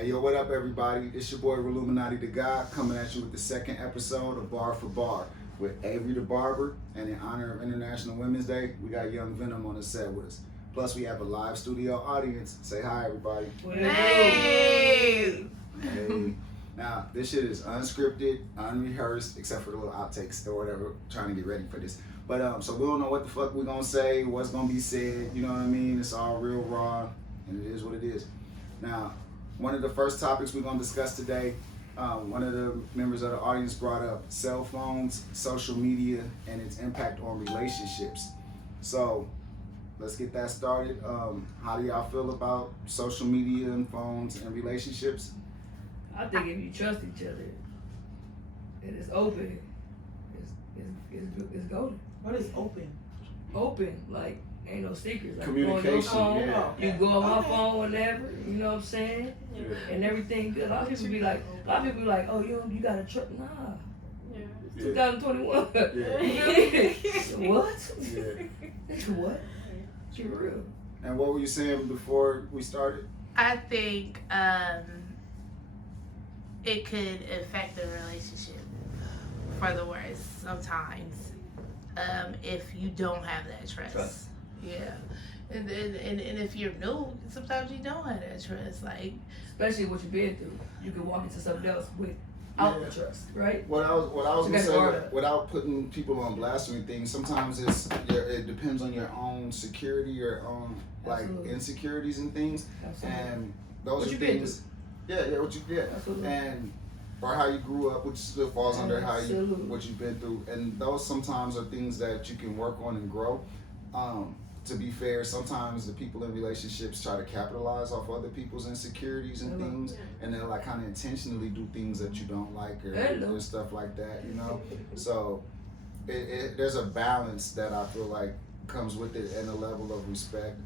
Hey, yo, what up, everybody? It's your boy, Illuminati the God, coming at you with the second episode of Bar for Bar with Avery the Barber. And in honor of International Women's Day, we got Young Venom on the set with us. Plus, we have a live studio audience. Say hi, everybody. Hey! Hey. Now, this shit is unscripted, unrehearsed, except for the little outtakes or whatever, trying to get ready for this. But, so we don't know what the fuck we're gonna say, what's gonna be said, you know what I mean? It's all real raw, and it is what it is. Now, one of the first topics we're gonna discuss today, one of the members of the audience brought up cell phones, social media, and its impact on relationships. So, let's get that started. How do y'all feel about social media and phones and relationships? I think if you trust each other and it's open, it's golden. What is open? Open, like ain't no secrets. Like Communication, go on your phone, yeah. You go on my phone whenever, you know what I'm saying? Yeah. And everything good. A lot of people be like, oh, you got a truck? Nah. Yeah. 2021. Yeah. What? Yeah. What? You real? And what were you saying before we started? I think it could affect the relationship for the worse sometimes if you don't have that trust. Yeah. And if you're new, sometimes you don't have that trust. Like, Especially what you've been through. You can walk into something else without the trust, right? What I was You gonna got say, order. without putting people on blast or anything, sometimes it depends on your own security, your own like Absolutely. insecurities and things, Absolutely. and those What are you been things. What you did, Absolutely. and or how you grew up, which still falls under how you Absolutely. what you've been through, and those sometimes are things that you can work on and grow. To be fair, sometimes the people in relationships try to capitalize off other people's insecurities and things, and they'll like kind of intentionally do things that you don't like or stuff like that, you know. So there's a balance that I feel like comes with it and a level of respect.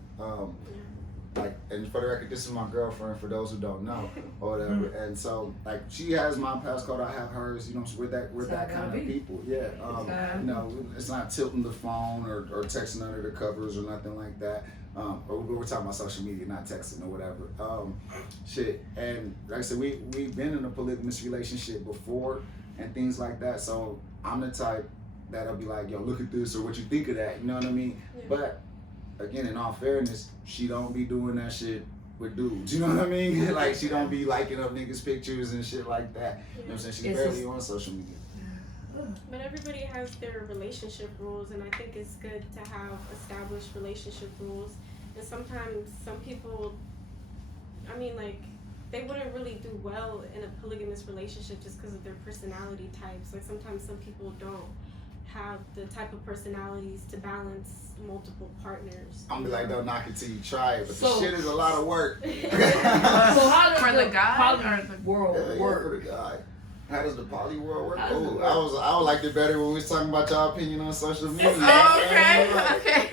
Like, and for the record, this is my girlfriend, for those who don't know, or whatever. And so, like, she has my passcode, I have hers. You know, we're that kind of people. Yeah. You know, it's not tilting the phone or texting under the covers or nothing like that. Or we're talking about social media, not texting or whatever. Shit. And like I said, we've been in a polygamous relationship before and things like that. So I'm the type that'll be like, yo, look at this, or what you think of that. You know what I mean? Yeah. But again, in all fairness, she don't be doing that shit with dudes. You know what I mean? Like, she don't be liking up niggas' pictures and shit like that. You know what I'm saying? She's barely on social media. But everybody has their relationship rules, and I think it's good to have established relationship rules. And sometimes some people, I mean, like, they wouldn't really do well in a polygamous relationship just because of their personality types. Like, sometimes some people don't have the type of personalities to balance multiple partners. I'm be like, don't knock it till you try it, but So- the shit is a lot of work. So how does For the guy poly or the world Yeah, work? for the guy. How does the poly world work? How does it Oh, work? I liked it better when we was talking about y'all opinion on social media. oh, okay.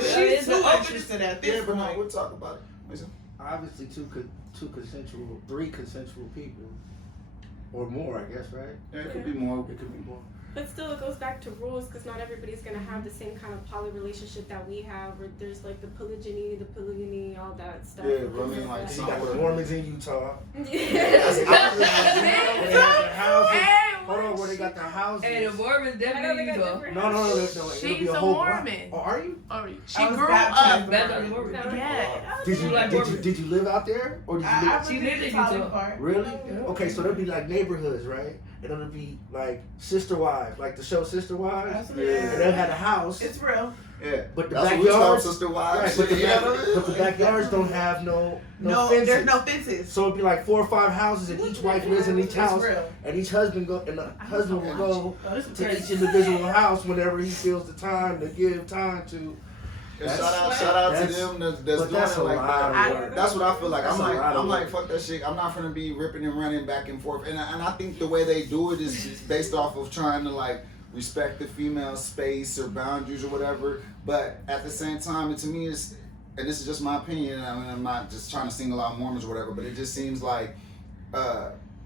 She's too open interested at Yeah, this but no, point. we'll talk about it. Listen. Obviously, three consensual people, or more, I guess, right? Yeah, it could be more. It could be more. But still, it goes back to rules, because not everybody's going to have the same kind of poly relationship that we have, where there's like the polygyny, the polygamy, all that stuff. Yeah, but I mean, like, You some got the were- Mormons in Utah. Hold on, where they got the houses. Hey, the Mormons I know they definitely got go. different No, it'll be She's a a whole Mormon. Oh, are you? Oh, she I was grew baptized up. Better than Mormon. Yeah. Did you, like did you Mormons. did you live out there, or did you I live? She believe lived in the poly Utah. part. Really? Yeah. Okay, so there'll be like neighborhoods, right? And it'll be like Sister Wives, like the show Sister Wives. Absolutely. And they had a house, It's real. Yeah, but the that's what we call backyards, sister right, wives. but, shit, you know what I mean? but the backyards don't have no No, fences. there's no fences. So it'd be like 4 or 5 houses, and each wife lives in each It's house, real. and each husband will go Oh, this is to each crazy. individual house whenever he feels the time to give time to. And That's- shout out to that's- them that's but doing that's it a like lot that. of work. That's what I feel like. That's a lot of I'm like, work. fuck that shit. I'm not gonna be ripping and running back and forth. And I think the way they do it is based off of trying to like respect the female space or boundaries or whatever. But at the same time, to me, it's, and this is just my opinion. I mean, I'm not just trying to single out Mormons or whatever, but it just seems like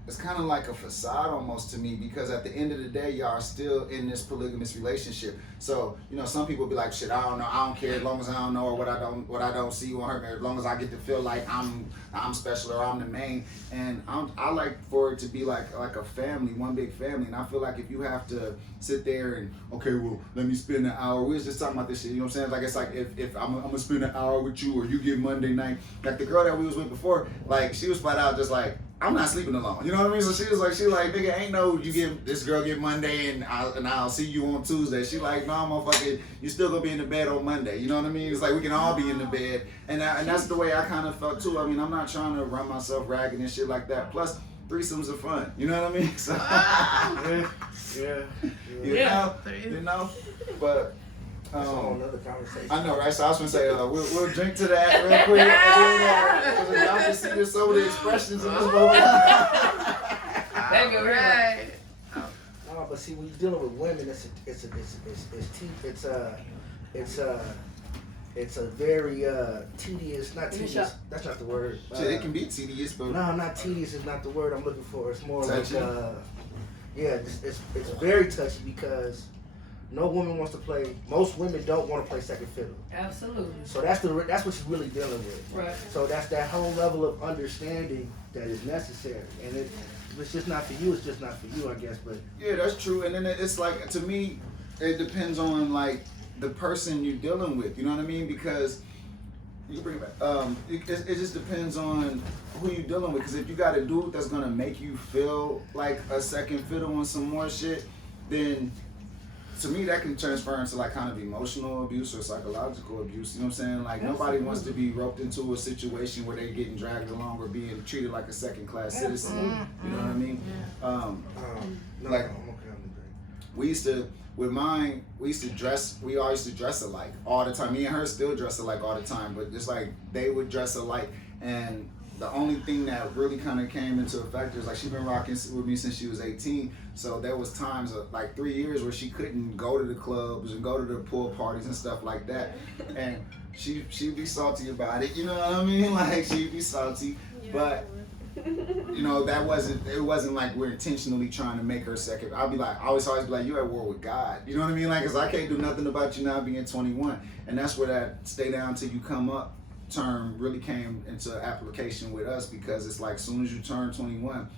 it's kind of like a facade almost to me, because at the end of the day, y'all are still in this polygamous relationship. So, you know, some people be like, shit, I don't know, I don't care as long as I don't know, or what I don't see on her, as long as I get to feel like I'm special or I'm the main. And I like for it to be like a family, one big family. And I feel like if you have to sit there and, okay, well, let me spend an hour. We was just talking about this shit, you know what I'm saying? Like, it's like if I'm gonna spend an hour with you, or you get Monday night. Like the girl that we was with before, like she was flat out just like, I'm not sleeping alone. You know what I mean? So she was like, nigga, ain't no, you get this girl get Monday and I'll see you on Tuesday. She like, no, motherfucker, you still gonna be in the bed on Monday. You know what I mean? It's like we can all be in the bed, and that's the way I kind of felt too. I mean, I'm not trying to run myself ragged and shit like that. Plus, threesomes are fun. You know what I mean? So, you know, but. That's a whole nother conversation. I know, right? So I was gonna say, we'll drink to that real quick. Because y'all can see there's some of the expressions in this moment. Thank you, right? No, but see, when you're dealing with women, it's a very tedious. Not tedious. That's not the word. Shit, it can be tedious, but no, not tedious is not the word I'm looking for. It's more touchy. like it's very touchy, because no woman wants to play. Most women don't want to play second fiddle. Absolutely. So that's what she's really dealing with. Right. So that's that whole level of understanding that is necessary, and if it's just not for you, it's just not for you, I guess. But yeah, that's true. And then it's like, to me, it depends on like the person you're dealing with. You know what I mean? Because you bring it back. It just depends on who you're dealing with. Because if you got a dude that's gonna make you feel like a second fiddle on some more shit, then to me, that can transfer into like kind of emotional abuse or psychological abuse. You know what I'm saying? Like nobody wants to be roped into a situation where they're getting dragged along or being treated like a second-class citizen. You know what I mean? Like we used to dress. We all used to dress alike all the time. Me and her still dress alike all the time. But it's like they would dress alike, and the only thing that really kind of came into effect is like she's been rocking with me since she was 18. So there was times of like 3 years where she couldn't go to the clubs and go to the pool parties and stuff like that. And she'd be salty about it, you know what I mean? Like she'd be salty, Yeah. but you know, it wasn't like we're intentionally trying to make her second. I'll be like, I always be like, you're at war with God. You know what I mean? Like, cause I can't do nothing about you now being 21. And that's where that stay down till you come up term really came into application with us, because it's like as soon as you turn 21,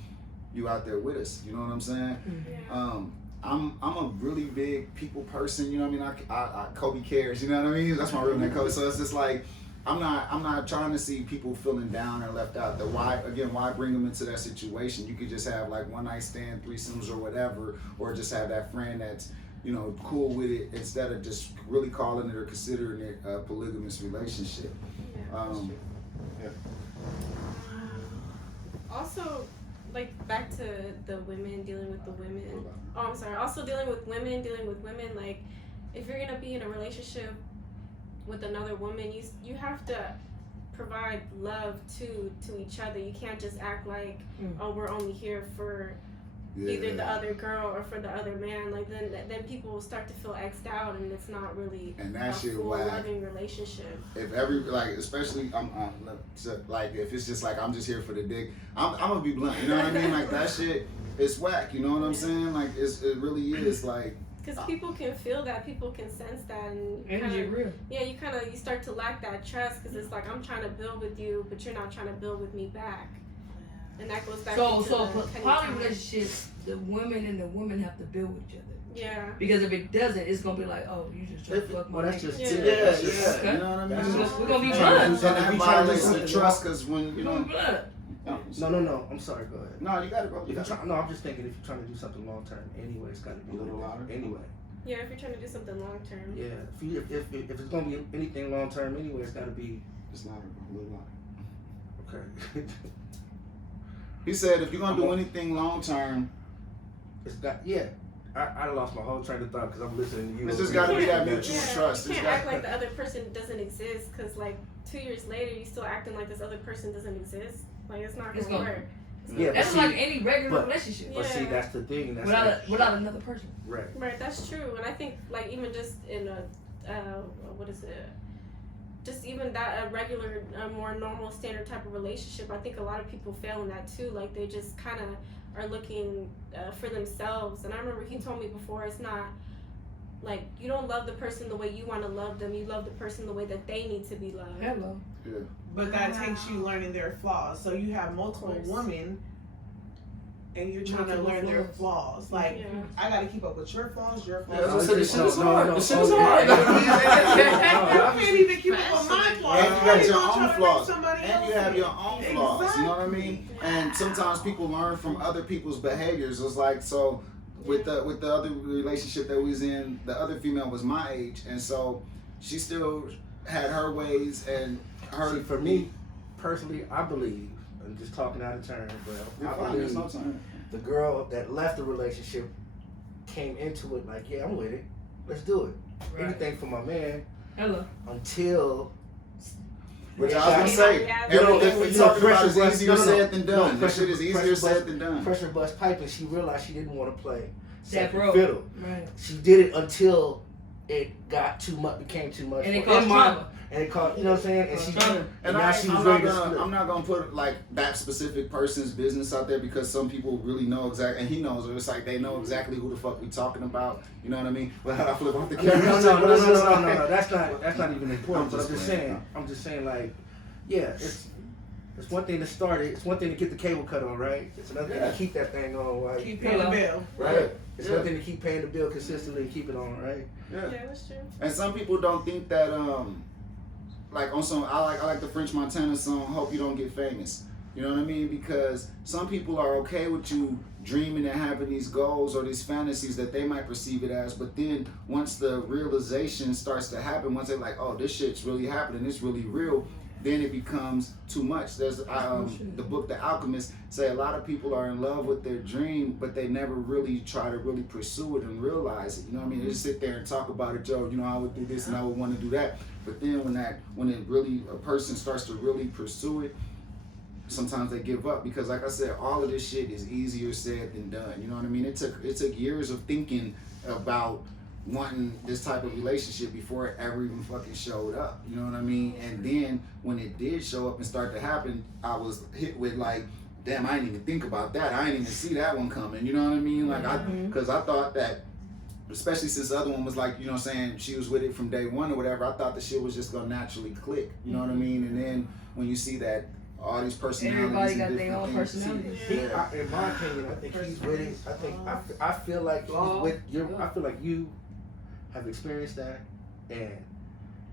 you out there with us. You know what I'm saying? Yeah. I'm a really big people person. You know what I mean? I Kobe cares. You know what I mean? That's my real name, Kobe. So it's just like I'm not trying to see people feeling down or left out. Why bring them into that situation? You could just have like one night stand, threesomes or whatever, or just have that friend that's, you know, cool with it, instead of just really calling it or considering it a polygamous relationship. Yeah. Also, like back to the women dealing with the women. Oh, I'm sorry. Also dealing with women. Like, if you're gonna be in a relationship with another woman, you have to provide love to each other. You can't just act like, oh, we're only here for either the other girl or for the other man. Like then people will start to feel x'd out, and it's not really And that a shit full whack. loving relationship. If especially like if it's just like I'm just here for the dick, I'm gonna be blunt. You know what I mean? Like that shit is whack. You know what I'm saying? Like it really is like. Because people can feel that, people can sense that, and you start to lack that trust, because it's like, I'm trying to build with you, but you're not trying to build with me back, and that goes back into So the poly relationships, the women and the women have to build with each other. Yeah. Because if it doesn't, it's gonna be like, oh, you just trying to fuck my well, that's nigga. just Yeah. You know what I mean? That's just- We're gonna be trying blunt. to do And that something. violates the trust, because when you know. No. I'm sorry. Go ahead. No, you got it, bro. I'm just thinking if you're trying to do something long term, anyway, it's got to be A little louder? Anyway. Yeah, if you're trying to do something long term. Yeah. If it's gonna be anything long term, anyway, it's got to be Just louder, bro. A little louder. okay. He said if you're gonna do anything long term, It's got I lost my whole train of thought because I'm listening to you. it's just gotta be that mutual Yeah, trust. you It's can't act got- like the other person doesn't exist, because like 2 years later, you still acting like this other person doesn't exist. Like, it's not It's gonna gonna- work. Yeah, but That's see, like any regular but- relationship. But see, Yeah. that's the thing. That's Without another person. right. Right, that's true. And I think, like, even just in a, what is it? just even that a regular, more normal, standard type of relationship. I think a lot of people fail in that too. Like they just kind of are looking for themselves. And I remember he told me before, it's not like you don't love the person the way you want to love them. You love the person the way that they need to be loved. Hello. Yeah. But that takes you learning their flaws. So you have multiple course. women and you're trying to Multiple learn their flaws. flaws. Like, Yeah. I gotta keep up with your flaws, your flaws. Yeah, No, so the it's- shit is no, hard. no, The shit no, is no, hard. no, You can't even keep up with my flaws. And you How got your gonna own try to make flaws. somebody And you else have your feel? own flaws. You know what I mean? And sometimes people learn from other people's behaviors. It's like so with the other relationship that we was in, the other female was my age, and so she still had her ways and her. See, for me, personally, I believe, I'm just talking out of turn, You're but I fine, there's believe no time. the girl that left the relationship came into it like, yeah, I'm with it. Let's do it. Right. Anything for my man Hello. until. Which Yeah, I was gonna say, yeah. everything we You know, talk about is pressure bust- easier no, no, said than no, done. This pressure- shit is easier pressure said bust- than done. Pressure bust pipe, and she realized she didn't want to play second role. fiddle. Right. She did it until it got too much, became too much. And it for her. caused trauma. And it caused, you know what I'm saying? And she Trauma. And now she was ready to split. I'm not gonna put like that specific person's business out there because some people really know exactly, and he knows it. It's like they know exactly who the fuck we talking about. You know what I mean? But how I flip off the No, camera? no. That's not even important. I'm But just saying. I'm just saying, like, yeah, it's one thing to start it. It's one thing to get the cable cut on, right? It's another thing to keep that thing on, right? Keep paying the bill. Right. It's Yeah. one thing to keep paying the bill consistently and keep it on, right? Yeah. Yeah, that's true. And some people don't think that like on some I like the French Montana song Hope You Don't Get Famous. You know what I mean? Because some people are okay with you dreaming and having these goals or these fantasies that they might perceive it as, but then once the realization starts to happen, once they're like, oh, this shit's really happening, it's really real, then it becomes too much. There's the book The Alchemist say a lot of people are in love with their dream, but they never really try to really pursue it and realize it. You know what I mean? They just sit there and talk about it, Joe. You know, I would do this and I would want to do that. But then when it really a person starts to really pursue it, sometimes they give up because, like I said, all of this shit is easier said than done. You know what I mean? It took years of thinking about wanting this type of relationship before it ever even fucking showed up. You know what I mean? And then when it did show up and start to happen, I was hit with like, damn, I didn't even think about that. I didn't even see that one coming. You know what I mean? Like because I thought that, especially since the other one was like, you know what I'm saying, she was with it from day one or whatever, I thought the shit was just gonna naturally click. You know what I mean? And then when you see that all these personalities Everybody and got their different own things, personalities. In my opinion, I think he's with it. I feel like he's with your. I feel like you have experienced that, and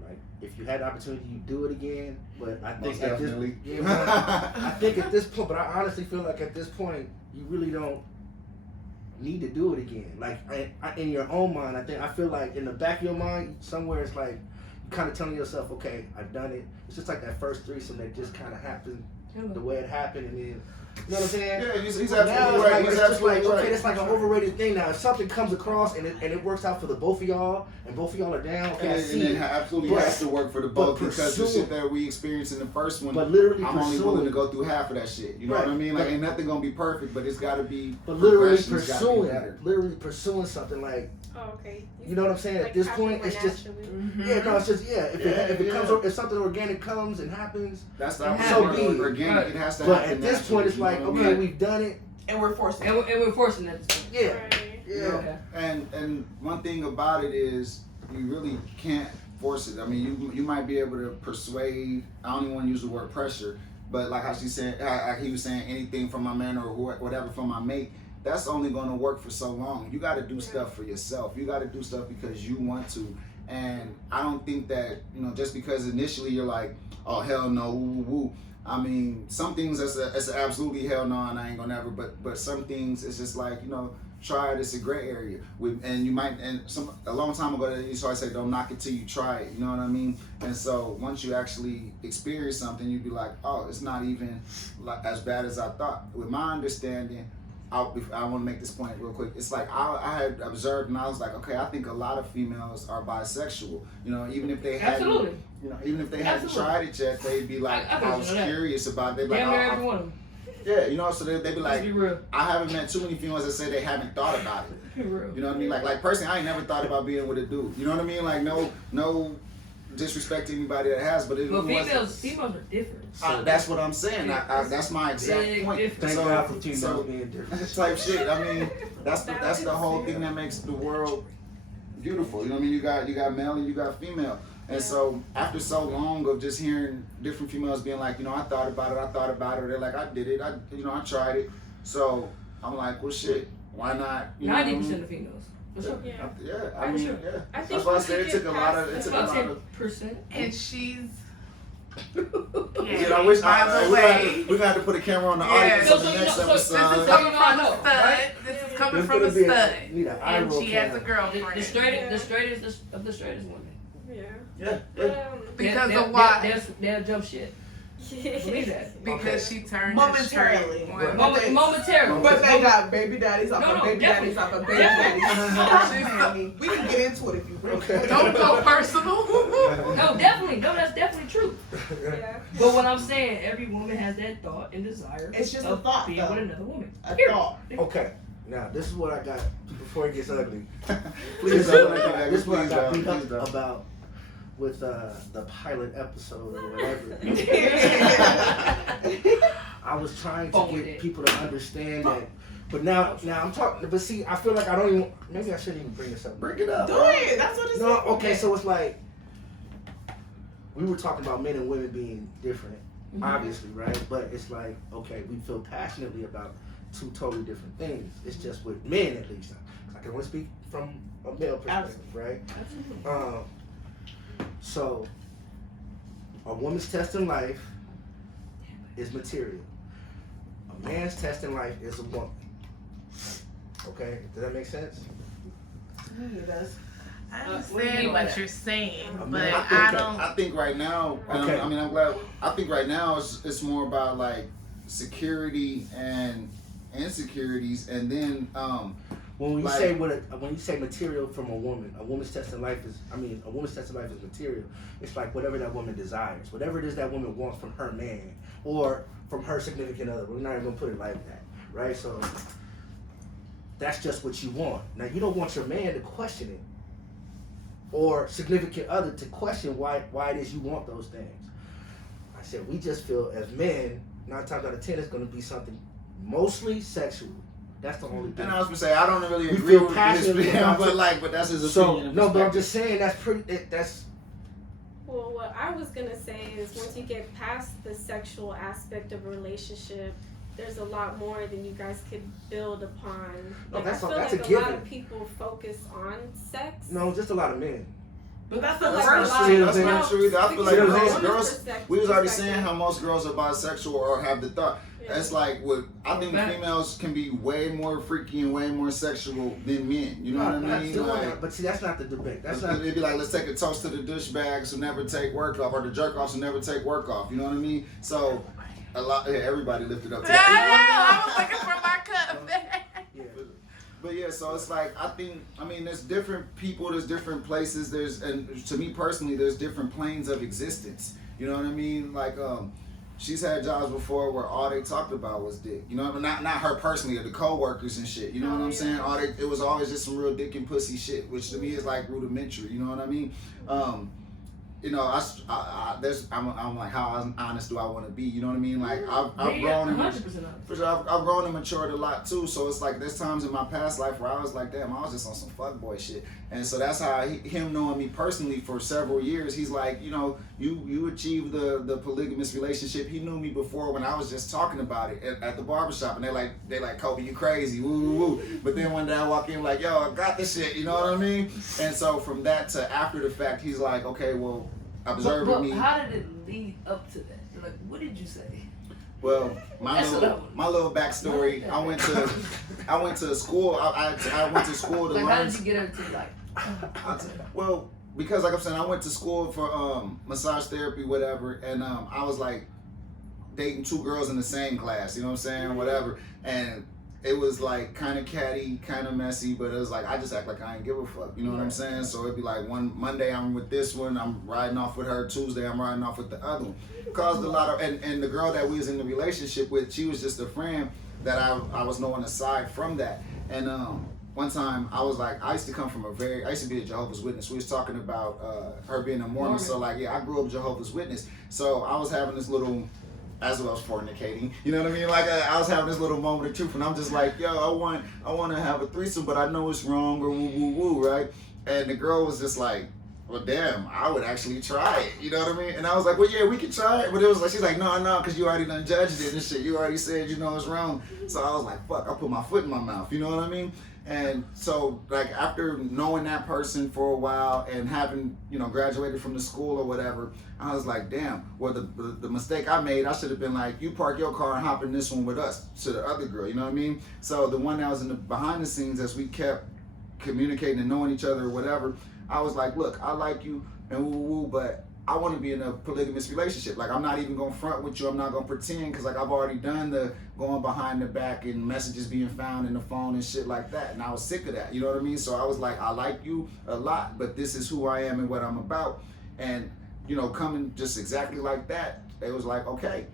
like if you had the opportunity, you do it again. But I think Most at this, definitely. yeah, but I think at this point, but I honestly feel like at this point, you really don't need to do it again. Like in your own mind, I feel like in the back of your mind, somewhere it's like you kind of telling yourself, okay, I've done it. It's just like that first threesome that just kind of happened the way it happened, and then you know what I'm saying? Yeah, he's Now absolutely it's right. like, He's it's just absolutely like, right. okay, that's like an overrated thing now. If something comes across and it works out for the both of y'all, and both of y'all are down, okay, I And see it it. absolutely But- has to work for the both but because the pursue- shit that we experienced in the first one, But literally I'm only pursuing. willing to go through half of that shit. You know what I Right. mean? Like, But- ain't nothing gonna be perfect, but it's gotta be. But literally progression's gotta be better. pursuing something like, Oh, okay. you know what I'm saying? Like At this happening point, it's just, naturally. yeah, no, it's just, yeah. If it Yeah. comes, if something organic comes and happens, That's the So opposite be it. organic. Right. It has to but happen. at this naturally, point, it's you know like, what I okay, mean? we've done it. And we're forcing And it. we're forcing that. Yeah, Right. yeah. Okay. And one thing about it is you really can't force it. I mean, you might be able to persuade. I don't even want to use the word pressure, but like how she said, he was saying anything from my man or whatever from my mate. That's only going to work for so long. You got to do stuff for yourself. You got to do stuff because you want to. And I don't think that, you know, just because initially you're like, oh hell no, woo woo woo. I mean, some things that's absolutely hell no, and I ain't gonna ever. But some things it's just like, you know, try it. It's a gray area. And you might, and a long time ago they used to always say, don't knock it till you try it. You know what I mean? And so once you actually experience something, you'd be like, oh, it's not even like as bad as I thought. With my understanding, I want to make this point real quick. It's like I had observed, and I was like, okay, I think a lot of females are bisexual. You know, even if they hadn't, Absolutely. you know, even if they hadn't Absolutely. tried it yet, they'd be like, I I was know that. curious about it. They'd be like, Damn near every oh, one of them. yeah, you know, so they'd be Let's like, be real. I haven't met too many females that say they haven't thought about it. Be real. You know what I mean? Like personally, I ain't never thought about being with a dude. You know what I mean? Like no disrespect anybody that has, but it But wasn't. females are different. That's what I'm saying. That's my exact Big point. difference. Thank God for females so being different. type shit. I mean, that's the whole thing that makes the world beautiful. You know what I mean? You got male and you got female. And so after so long of just hearing different females being like, I thought about it, they're like, I did it, I tried it. So I'm like, well, shit, why not? 90% of females. For sure. Yeah. I mean, sure. yeah. I think That's why I once said you it took get a lot of. past It took a About lot of. 10%. And she's I wish. by the we're way, gonna have to put a camera on the Yeah. audience on the So, next so- this is episode. coming I from know, a stud. right? This is coming There's from a gonna be stud. need an eye And roll she has a cam. girlfriend. The straightest of the straightest women. Yeah. Yeah. But, Because They'll- of why? They'll jump shit. Believe that. Because she turned Momentarily. straight. Right. Momentarily. But they got baby daddies off No, of no, baby definitely. daddies off of baby Definitely. daddies. We can get into it if you want. Okay. Don't go personal. No, definitely. No, that's definitely true. yeah. But what I'm saying, every woman has that thought and desire It's just a of thought, being though. with another woman. A Period. thought. Okay, now this is what I got before it gets ugly. Please This don't. is what I got Please beat don't. up about with the pilot episode or whatever. I was trying to Phone get it. people to understand that, but now I'm talking. But see, I feel like I don't even. Maybe I shouldn't even bring this up. Bring it up. Do it. That's what it's No, like. okay, so it's like we were talking about men and women being different, obviously, right? But it's like, okay, we feel passionately about two totally different things. It's just with men, at least. I can only speak from a male perspective, right? Absolutely. So a woman's test in life is material. A man's test in life is a woman. Okay, does that make sense? It does. I what do you understand mean by what that? you're saying, I but mean, I don't. I think right now, and Okay. I'm glad. I think right now it's more about like security and insecurities, and then When you Like- say when you say material from a woman's test in life is, a woman's test in life is material. It's like whatever that woman desires, whatever it is that woman wants from her man or from her significant other. We're not even gonna put it like that, right? So that's just what you want. Now you don't want your man to question it or significant other to question why it is you want those things. I said we just feel as men 9 times out of 10 it's gonna be something mostly sexual. That's the only thing. and I was gonna say I don't really We agree feel with his passionately opinion, about but it. but that's his So opinion. and no, but I'm perspective. just saying that's Well, what I was gonna say is once you get past the sexual aspect of a relationship, there's a lot more than you guys could build upon. No, Like, I that's feel a like a lot given. of people focus on sex. no, just a lot of men. But that's I the feel like a first lot thing. of That's not true either. I feel because like from a woman's girls. perspective- We was already perspective, saying how most girls are bisexual or have the thought. yeah. It's like I think Facts. females can be way more freaky and way more sexual than men. You know what I mean? Like, But see, that's not the debate. That's not. it'd be like, let's take a toast to the douchebags who never take work off, or the jerk offs who never take work off. You know what I mean? So everybody lifted up. To I know. I was looking for my cup. Yeah. But yeah, so it's like there's different people, there's different places, and to me personally, there's different planes of existence. You know what I mean? Like she's had jobs before where all they talked about was dick. You know, not her personally, or the coworkers and shit. You know what I'm saying? It was always just some real dick and pussy shit, which to me is like rudimentary. You know what I mean? You know, I'm like, how honest do I want to be? You know what I mean? Like I've grown and 100% for sure, I've grown and matured a lot too. So it's like there's times in my past life where I was like, damn, I was just on some fuckboy shit. And so that's how him knowing me personally for several years, he's like, you know, you achieved the polygamous relationship. He knew me before when I was just talking about it at the barbershop, and they like Kobe, you crazy, woo woo woo. But then one day I walk in like, yo, I got this shit. You know what I mean? And so from that to after the fact, he's like, okay, well, observing but me. how did it lead up to that? Like, what did you say? Well, my That's little what I- my little backstory. I went to school. I went to school to Like, how learn. did you get her to like? Well, because like I'm saying, I went to school for massage therapy, whatever, and I was like dating 2 girls in the same class. You know what I'm saying? Whatever, and it was like kind of catty, kind of messy, but it was like I just act like I ain't give a fuck. You know what I'm saying? So it'd be like one Monday I'm with this one, I'm riding off with her. Tuesday I'm riding off with the other one. Caused a lot of and the girl that we was in the relationship with, she was just a friend that I was knowing aside from that. And one time I was like, I used to be a Jehovah's Witness. We was talking about her being a Mormon. So like, yeah, I grew up Jehovah's Witness. So I was having this little, as well as fornicating, you know what I mean? Like I was having this little moment of truth, and I'm just like, yo, I want to have a threesome, but I know it's wrong, or woo woo woo, right? And the girl was just like, well, damn, I would actually try it, you know what I mean? And I was like, well, yeah, we could try it, but it was like, she's like, no, because you already done judged it and shit. You already said you know it's wrong. So I was like, fuck, I put my foot in my mouth, you know what I mean? And so, like, after knowing that person for a while and having, you know, graduated from the school or whatever, I was like, damn, well, the mistake I made, I should have been like, you park your car and hop in this one with us, to the other girl, you know what I mean? So the one that was in the behind the scenes, as we kept communicating and knowing each other or whatever, I was like, look, I like you and woo woo woo, but I want to be in a polygamous relationship. Like, I'm not even going to front with you. I'm not going to pretend, because like I've already done the going behind the back and messages being found in the phone and shit like that. And I was sick of that. You know what I mean? So I was like, I like you a lot, but this is who I am and what I'm about. And, you know, coming just exactly like that, it was like, okay,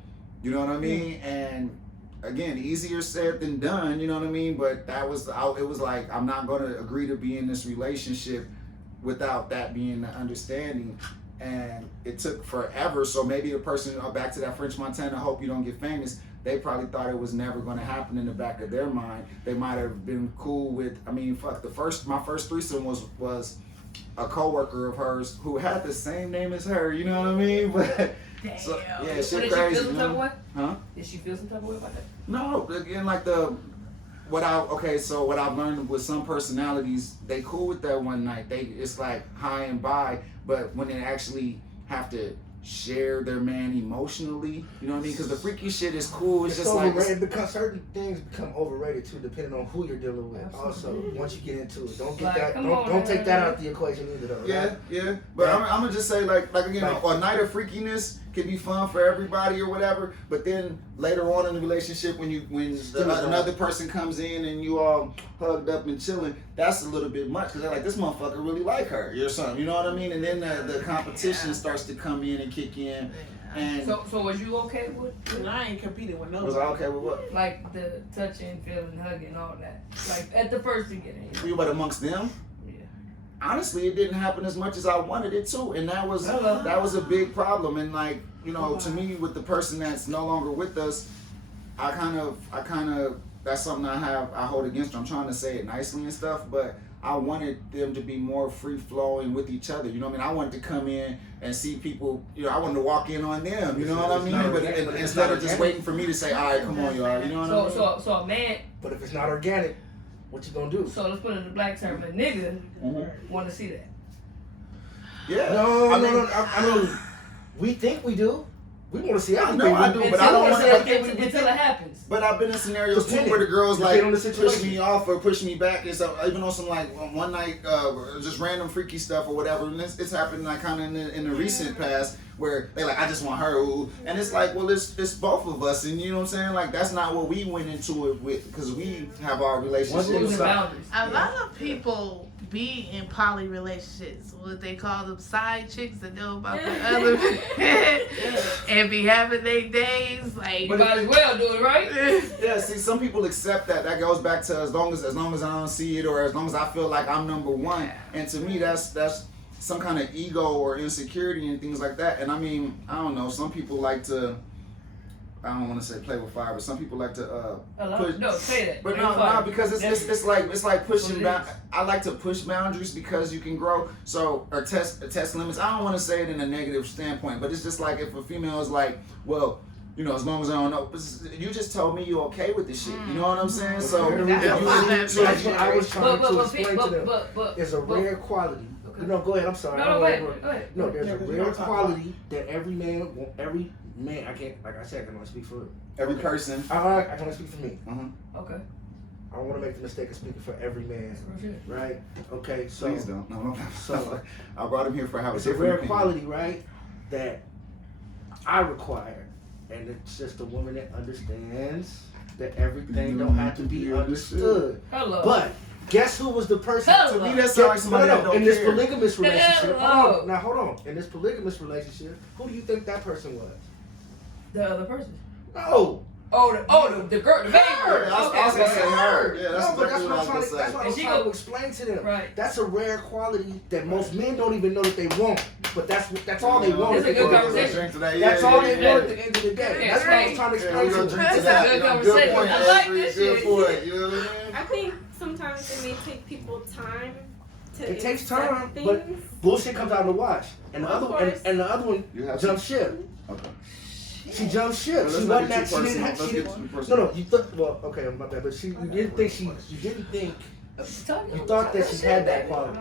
you know what I mean? And again, easier said than done, you know what I mean? But it was like, I'm not going to agree to be in this relationship without that being the understanding. And it took forever. So maybe the person, back to that French Montana, hope you don't get famous, they probably thought it was never going to happen in the back of their mind. They might have been cool with, I mean, fuck, my first threesome was a coworker of hers who had the same name as her, you know what I mean? But Damn. so, yeah, Did shit she crazy. feel some type of way? Huh? Did she feel some type of way about that? No, again, like what I've learned with some personalities, they cool with that one night. It's like high and by, but when they actually have to share their man emotionally, you know what I mean? Because the freaky shit is cool. It's just overrated, like because certain things become overrated too, depending on who you're dealing with. Also, once you get into it, don't get Like, that. come Don't on, take man. that out the equation either, though. Right? yeah. But I'm gonna just say like again, a night of freakiness can be fun for everybody or whatever. But then later on in the relationship, when another person comes in and you all hugged up and chilling, that's a little bit much, because they're like, this motherfucker really like her or something. You know what I mean? And then the competition starts to come in and kick in. And So was you okay with And I ain't competing with was I nobody. okay with what? like the touching, feeling, hugging, all that? Like at the first beginning. But amongst them, Yeah. honestly, it didn't happen as much as I wanted it to, and that was a big problem. And like, you know, to me, with the person that's no longer with us, I kind of that's something I hold against her. I'm trying to say it nicely and stuff, but I wanted them to be more free flowing with each other. You know what I mean? I wanted to come in and see people, you know, I wanted to walk in on them, you know what I mean? But instead of just waiting for me to say, all right, come on, y'all, you know what I mean? So a man, But if it's not organic, what you gonna do? so let's put it in the black term, a nigga want to see that. Yeah. No. I mean, we think we do. We want to see I everything. know I do, but I don't want to. Until it happens. But I've been in scenarios too Depending. where the girls Depending like on the situation. push me off or push me back and stuff. Even on some like one night, just random freaky stuff or whatever. And it's happened like kind of in the recent past where they like, I just want her, ooh. And it's like, well, it's both of us, and you know what I'm saying? Like, that's not what we went into it with, because we have our relationship. Rules and boundaries. A lot of people be in poly relationships, what they call them side chicks that know about the other and be having their days like. You might as well do it, right? Yeah, see, some people accept that. That goes back to as long as I don't see it, or as long as I feel like I'm number one. And to me, that's some kind of ego or insecurity and things like that. And I mean, I don't know. Some people like to, I don't want to say play with fire, but some people like to push. No, say that. But Play no, with fire. because it's like pushing What it back. I like to push boundaries because you can grow. So or test limits. I don't want to say it in a negative standpoint, but it's just like if a female is like, well, you know, as long as I don't know, you just told me you're okay with this shit. You know what I'm saying? So That's what I was trying to explain to them. But It's a rare quality. Okay. No, go ahead. I'm sorry. No, go ahead. No, there's a Yeah, rare we'll talk quality that every man, I can't, like I said, I can only speak for every person. I can only speak for me. Okay. I don't want to make the mistake of speaking for every man, Real shit. right? Okay, so Please don't. No. So I brought him here for how it's a rare quality, right? That I require, and it's just a woman that understands that everything don't have to be understood. Hello. But guess who was the person? Hello. To me, that sounds like somebody that don't in this care. polygamous relationship. Hello. Hold on. In this polygamous relationship, who do you think that person was? The other person. No, The girl, the main girl. I was Okay, gonna okay. say her. Yeah, that's No, but exactly what I was gonna that's say. what I'm And she trying to go- explain to them. Right. That's a rare quality that most men don't even know that they want. But that's all they want. It's a good conversation. Drink today. That's Yeah, all yeah, they yeah. want at the end of the day. Yeah, That's what I was right. trying to Yeah, explain we're to gonna them. drink to That's that. a good Good conversation. point, I like Avery. this Good shit. point. You know what I mean? I think sometimes it may take people time to It takes accept time, things. but bullshit comes out in the wash. And the Of other one, course. and the other one You have jumped ship. Okay. She jumped ship. Well, let's She not wasn't get that. too She didn't personal. have. Let's She get didn't, too personal. no, you thought. Well, okay, my bad. But you didn't think she. You didn't think. You thought that she had that quality.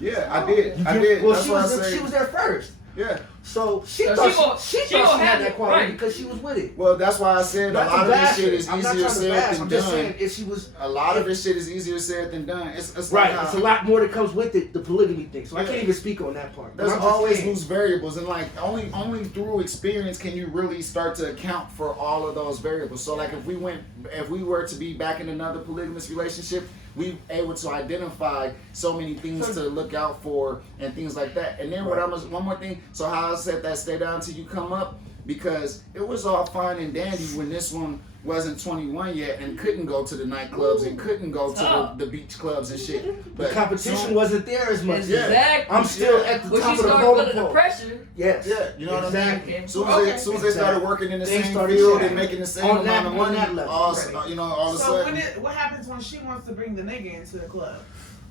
Yeah, I did. You I did- did. Well, That's she why I was. say. She was there first. Yeah. So she So thought she she gon' thought she have had that it, quality right. because she was with it. Well, that's why I said a Not lot to of this bash shit her. is I'm not easier trying to said bash. than I'm just saying done. if she was A lot of this shit is easier said than done. It's right. like It's a lot more that comes with it. The polygamy thing. So I Yeah. can't even speak on that part. But There's I'm just always saying. loose variables, and like only through experience can you really start to account for all of those variables. So like if we were to be back in another polygamous relationship, we able to identify so many things to look out for and things like that. And then one more thing. So how I said that stay down till you come up, because it was all fine and dandy when this one wasn't 21 yet and couldn't go to the nightclubs and couldn't go to the beach clubs and shit. The But competition soon- wasn't there as much. Exactly. I'm still at the When top she of the started totem feeling the pole. pressure, Yes. Yeah, you know what I Exactly. mean. Soon as they started working in the Things same started field shifting. and making the same On that- amount of on money, that level. all Right. you know, all of a So sudden what happens when she wants to bring the nigga into the club?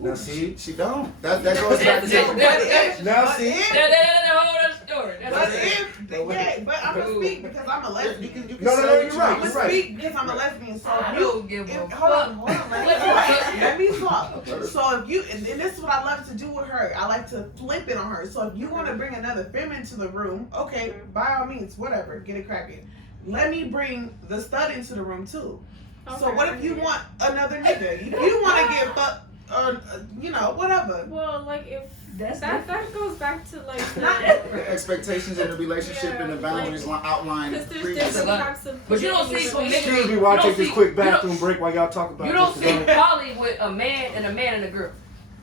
Now see. she don't. That goes back to Now see. That's a whole other story. But I'm gonna speak because I'm a lesbian. you can No, say no, what you're you right. I'm want. gonna speak because I'm a lesbian. So I if you don't give a hold on, fuck. let me talk. So if you, and this is what I love to do with her, I like to flip it on her. So if you want to bring another femme into the room, okay, by all means, whatever, get it cracking. Let me bring the stud into the room too. So Okay. what if you want another nigga? You want to get fucked, whatever. Well, like if That's that goes back to like The expectations in the relationship and the Yeah, boundaries outlined because there's previously. different types of. But you don't see some niggas- Excuse me while I You take don't this see- quick you don't- bathroom break while y'all talk about you don't this. see poly with a man and a girl,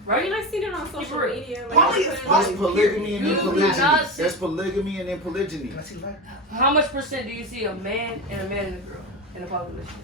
I mean, right? I've seen it on social Right. media. Poly is Like, There's polygamy and then You do polygyny. not see- There's polygamy and then polygyny. Can I see light? How much percent do you see a man and a girl in a poly relationship?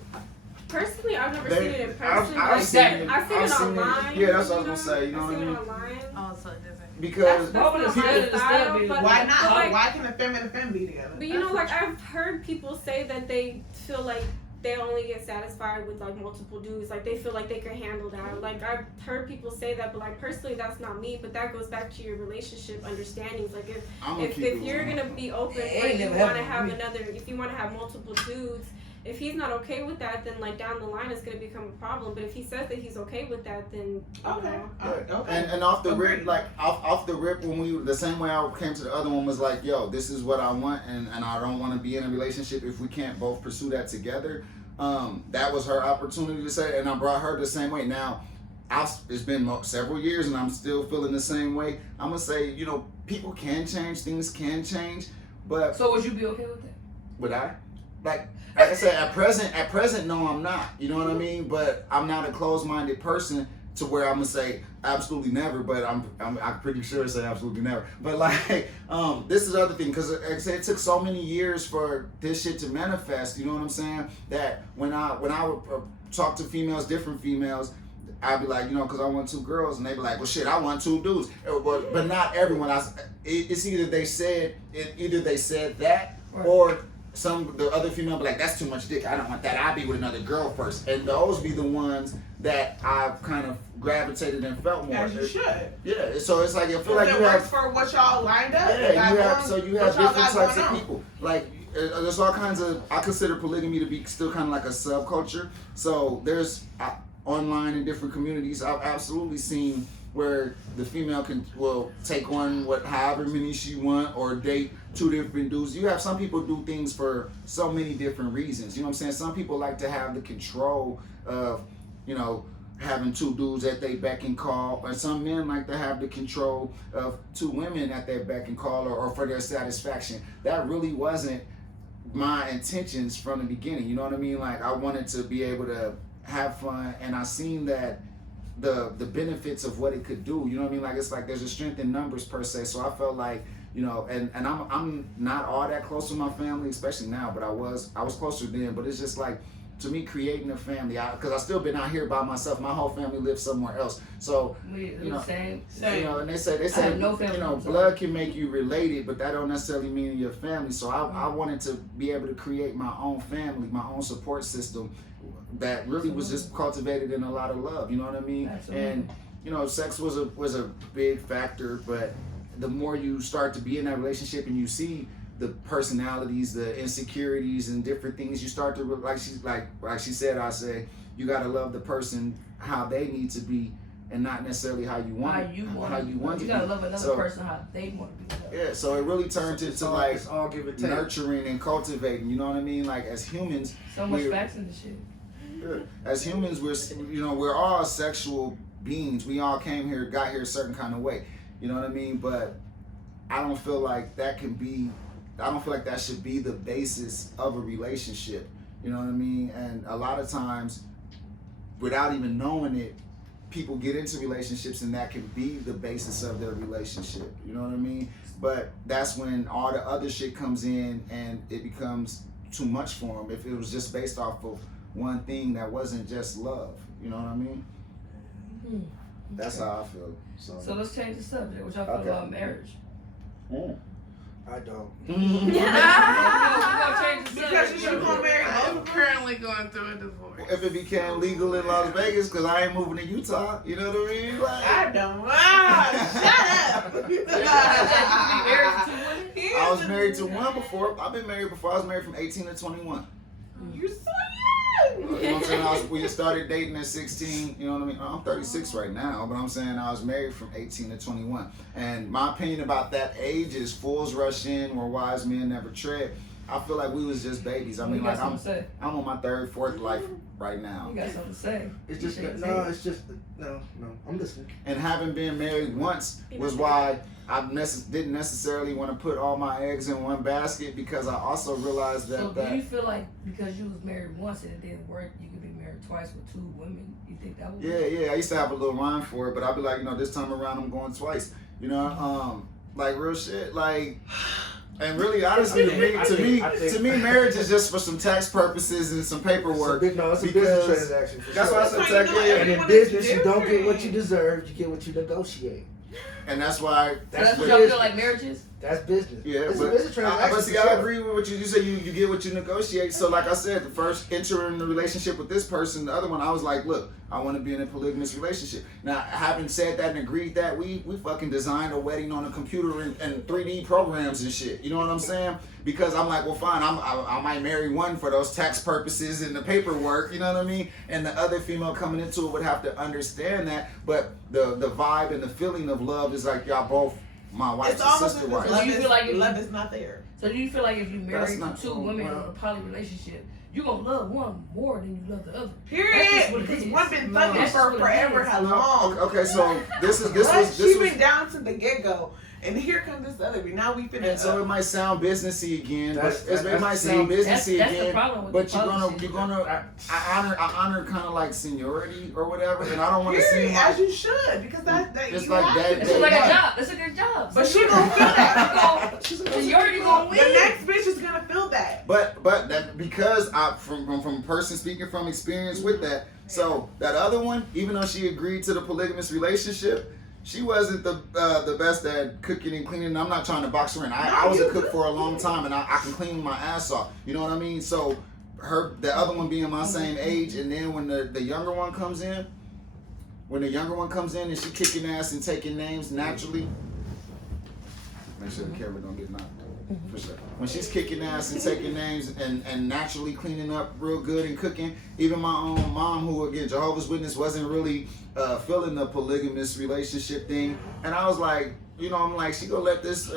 personally, I've never They- seen it in person. I've but seen Exactly. it. I've seen it online. Yeah, that's what I was gonna say. You know I've what I seen mean? it online. Oh, so it doesn't. Because That's not People- my style, people- but Why not? like, Why can a femme and a femme be together? But you know, like I've heard people say that they feel like they only get satisfied with like multiple dudes. Like they feel like they can handle that. Like I've heard people say that, but like personally, that's not me. But that goes back to your relationship understandings. Like I'm gonna if keep it you're 100. gonna be open, It where ain't you never want to happened have to me. another, if you want to have multiple dudes. If he's not okay with that, then like down the line it's gonna become a problem. But if he says that he's okay with that, then you Okay. know. Okay. And off the Agreed. rip, like off the rip, when we the same way I came to the other one was like, yo, this is what I want, and I don't want to be in a relationship if we can't both pursue that together. That was her opportunity to say, and I brought her the same way. Now, it's been several years, and I'm still feeling the same way. I'm gonna say, you know, people can change, things can change, but So would you be okay with that? would I? Like I said, at present, no, I'm not. You know what I mean? But I'm not a closed-minded person to where I'm gonna say absolutely never. But I'm pretty sure to say absolutely never. But like, this is the other thing, because like I said, it took so many years for this shit to manifest. You know what I'm saying? That when I would talk to females, different females, I'd be like, you know, because I want 2 girls, and they'd be like, well, shit, I want 2 dudes. But not everyone. It's either they said that, Right. or the other female be like, that's too much dick, I don't want that, I'll be with another girl first. And those be the ones that I've kind of gravitated and felt more. As you should. Yeah, so it's like, I feel If like it you works have, for what y'all lined up. yeah, you have what y'all different got types going of on. people. Like, there's all kinds of, I consider polygamy to be still kind of like a subculture. So there's, online in different communities, I've absolutely seen where the female will take on however many she want, or date 2 different dudes. You have some people do things for so many different reasons. You know what I'm saying? Some people like to have the control of, you know, having 2 dudes at their beck and call, or some men like to have the control of 2 women at their beck and call, or for their satisfaction. That really wasn't my intentions from the beginning. You know what I mean? Like, I wanted to be able to have fun, and I seen that the benefits of what it could do. You know what I mean? Like, it's like there's a strength in numbers per se. So I felt like you know, and I'm not all that close to my family, especially now, but I was closer then. But it's just like, to me, creating a family, because I still been out here by myself. My whole family lives somewhere else, so We you know, same. you know, and they say have no family, you know, I'm sorry. blood can make you related, but that don't necessarily mean your family. So I wanted to be able to create my own family, my own support system that really was just cultivated in a lot of love. You know what I mean? Absolutely. And you know, sex was a big factor, but the more you start to be in that relationship and you see the personalities, the insecurities, and different things, you start to like she said. I say you gotta love the person how they need to be, and not necessarily how you want. How you want to You gotta be. love another So, person how they want to be loved. Yeah, so it really turned into like it's all give and take. nurturing and cultivating. You know what I mean? Like as humans, So much we're- facts in this shit. as humans, we're all sexual beings. We all got here a certain kind of way. You know what I mean? But I don't feel like that should be the basis of a relationship. You know what I mean? And a lot of times, without even knowing it, people get into relationships and that can be the basis of their relationship. You know what I mean? But that's when all the other shit comes in and it becomes too much for them. If it was just based off of one thing that wasn't just love. You know what I mean? That's how I feel. So let's change the subject. What y'all feel Okay. about marriage? I don't. We're gonna change the Because subject. you should go marry I'm both. currently going through a divorce. If it became legal in Las Vegas, because I ain't moving to Utah, you know what I mean? Like, I don't. Shut up. You be married to 2 women? I was married to one before. I've been married before. I was married from 18 to 21. You're so You know what I'm saying? We started dating at 16. You know what I mean? I'm 36 right now, but I'm saying I was married from 18 to 21. And my opinion about that age is fools rush in where wise men never tread. I feel like we was just babies. I You mean, got like something to say. I'm on my third, fourth life right now. You got something to say. It's just You shouldn't no. say it. It's just no. I'm listening. And having been married once was why I didn't necessarily want to put all my eggs in one basket, because I also realized that So do you feel like because you was married once and it didn't work, you could be married twice with 2 women? You think that would yeah, I used to have a little rhyme for it, but I'd be like, you know, this time around I'm going twice. You know, like real shit, like. And really, honestly, to me, marriage is just for some tax purposes and some paperwork. It's a because business transaction. For That's sure. why I That's said how you know yeah. And in everyone is business, you don't get what you different. deserve. You get what you negotiate. And that's why. So that's what what y'all it is. feel like marriage is? That's business. Yeah, It's but, a business transaction. but see, for I sure. agree with what you said. You get what you negotiate. So, like I said, the first entering the relationship with this person, the other one, I was like, look, I want to be in a polygamous relationship. Now, having said that and agreed that, we fucking designed a wedding on a computer and 3D programs and shit. You know what I'm saying? Because I'm like, well, fine, I might marry one for those tax purposes and the paperwork. You know what I mean? And the other female coming into it would have to understand that. But the vibe and the feeling of love is like y'all both my wife's It's a almost sister as wife. if So love, you feel like if love is not there. So do you feel like if you That's married not- 2 women well- in a poly relationship, you gonna love one more than you love the other? That's Period. just what it Because is. one been No, thugging that's for what it forever. is. How No, long? okay, so this She was been down to the get go, and here comes this other. Now we finna. and so it might sound businessy again, but That's- it might that's- sound see, businessy That's the again. problem with But the you're poly gonna shit. you're gonna I honor kind of like seniority or whatever, and I don't want to Period, seem as like you should, because that It's you like have that- to. It's that- like Yeah. a job. It's a good job. But she gonna feel that. You already gonna The win. next bitch is gonna feel that. But that because I from a person speaking from experience with that. So that other one, even though she agreed to the polygamous relationship, she wasn't the best at cooking and cleaning. I'm not trying to box her in. I was a cook for a long time, and I can clean my ass off. You know what I mean? So the other one being my same age, and then when the younger one comes in, and she kicking ass and taking names naturally. Make sure the camera don't get knocked. For sure. When she's kicking ass and taking names and naturally cleaning up real good and cooking, even my own mom, who again Jehovah's Witness, wasn't really feeling the polygamous relationship thing, and I was like, you know, I'm like, she gonna let this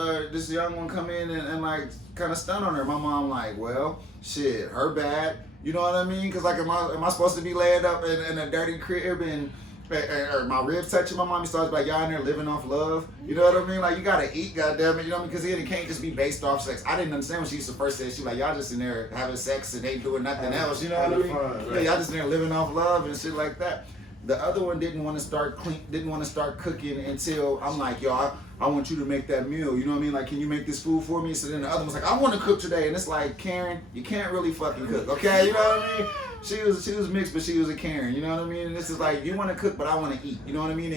young one come in and like kind of stun on her. My mom like, well, shit, her bad. You know what I mean? Because like, am I supposed to be laying up in a dirty crib and or my ribs touching? My mom starts like, y'all in there living off love. You know what I mean? Like, you gotta eat, goddamn it. You know what I mean? Because it can't just be based off sex. I didn't understand when she used to first say, she like, y'all just in there having sex and ain't doing nothing else. You know what I mean? Fun, Yeah, right. y'all just in there living off love and shit like that. the other one didn't want to start cooking until I'm like, yo, I want you to make that meal. You know what I mean? Like, can you make this food for me? So then the other one's like, I want to cook today, and it's like, Karen, you can't really fucking cook, okay? You know what I mean? She was mixed, but she was a Karen. You know what I mean? And this is like, you want to cook, but I want to eat. You know what I mean?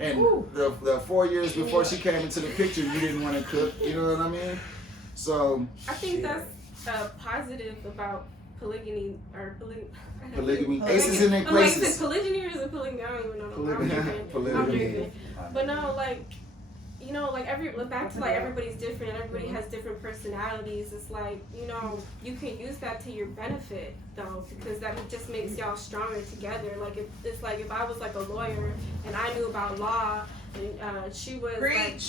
And the 4 years before she came into the picture, you didn't want to cook. You know what I mean? So I think that's positive about polygamy or polygamy. Aces in their I'm like, is it places. polygyny or is it polygamy? I don't even know. I'm Polygamy. drinking. But no, like, you know, like back to like everybody's different and everybody has different personalities. It's like, you know, you can use that to your benefit though, because that just makes y'all stronger together. Like it's like if I was like a lawyer and I knew about law and she was like,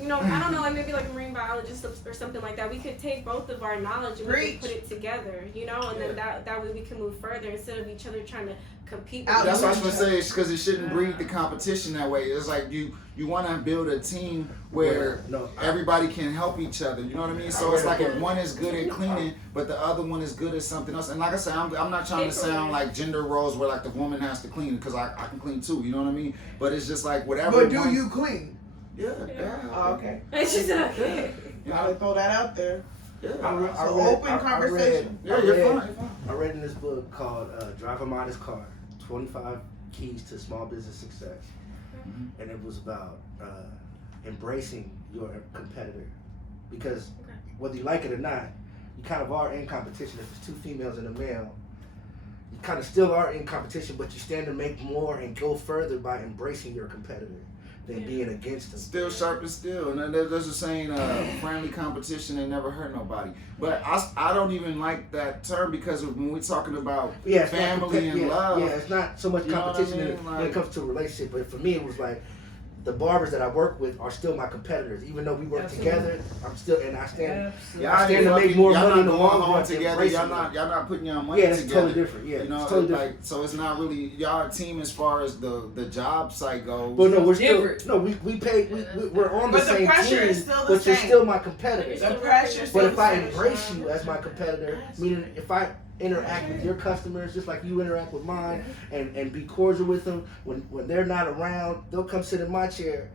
you know, I don't know, like maybe like a marine biologist or something like that. We could take both of our knowledge and we could put it together, you know, and then that way we can move further instead of each other trying to compete with That's what I was each gonna say. It's because it shouldn't breed the competition that way. It's like you want to build a team where everybody can help each other. You know what I mean? So it's like if one is good at cleaning, but the other one is good at something else. And like I said, I'm not trying to sound like gender roles where like the woman has to clean because I can clean too. You know what I mean? But it's just like whatever. But do you clean? Yeah. Oh, okay. And she said, okay. Gotta throw that out there. Yeah. Open conversation. You're fine. I read in this book called Drive a Modest Car, 25 Keys to Small Business Success. Mm-hmm. And it was about embracing your competitor. Because whether you like it or not, you kind of are in competition. If it's two females and a male, you kind of still are in competition, but you stand to make more and go further by embracing your competitor than being against them. Still sharp as steel. And there's a saying, friendly competition ain't never hurt nobody. But I don't even like that term because when we're talking about family and love. Yeah, it's not so much competition when it comes to a relationship. But for me, it was like, the barbers that I work with are still my competitors, even though we work together. I stand to make more money in the long run together. Y'all not putting your money together. Yeah, it's totally different. Yeah, you know, it's totally like different. so it's not really y'all a team as far as the job site goes. But no, we're different. still we're on the But the same pressure team. is still the But you're same. still my competitor. The pressure is But still if the I same. embrace you as my competitor, meaning if I interact with your customers just like you interact with mine, and be cordial with them when they're not around, they'll come sit in my chair.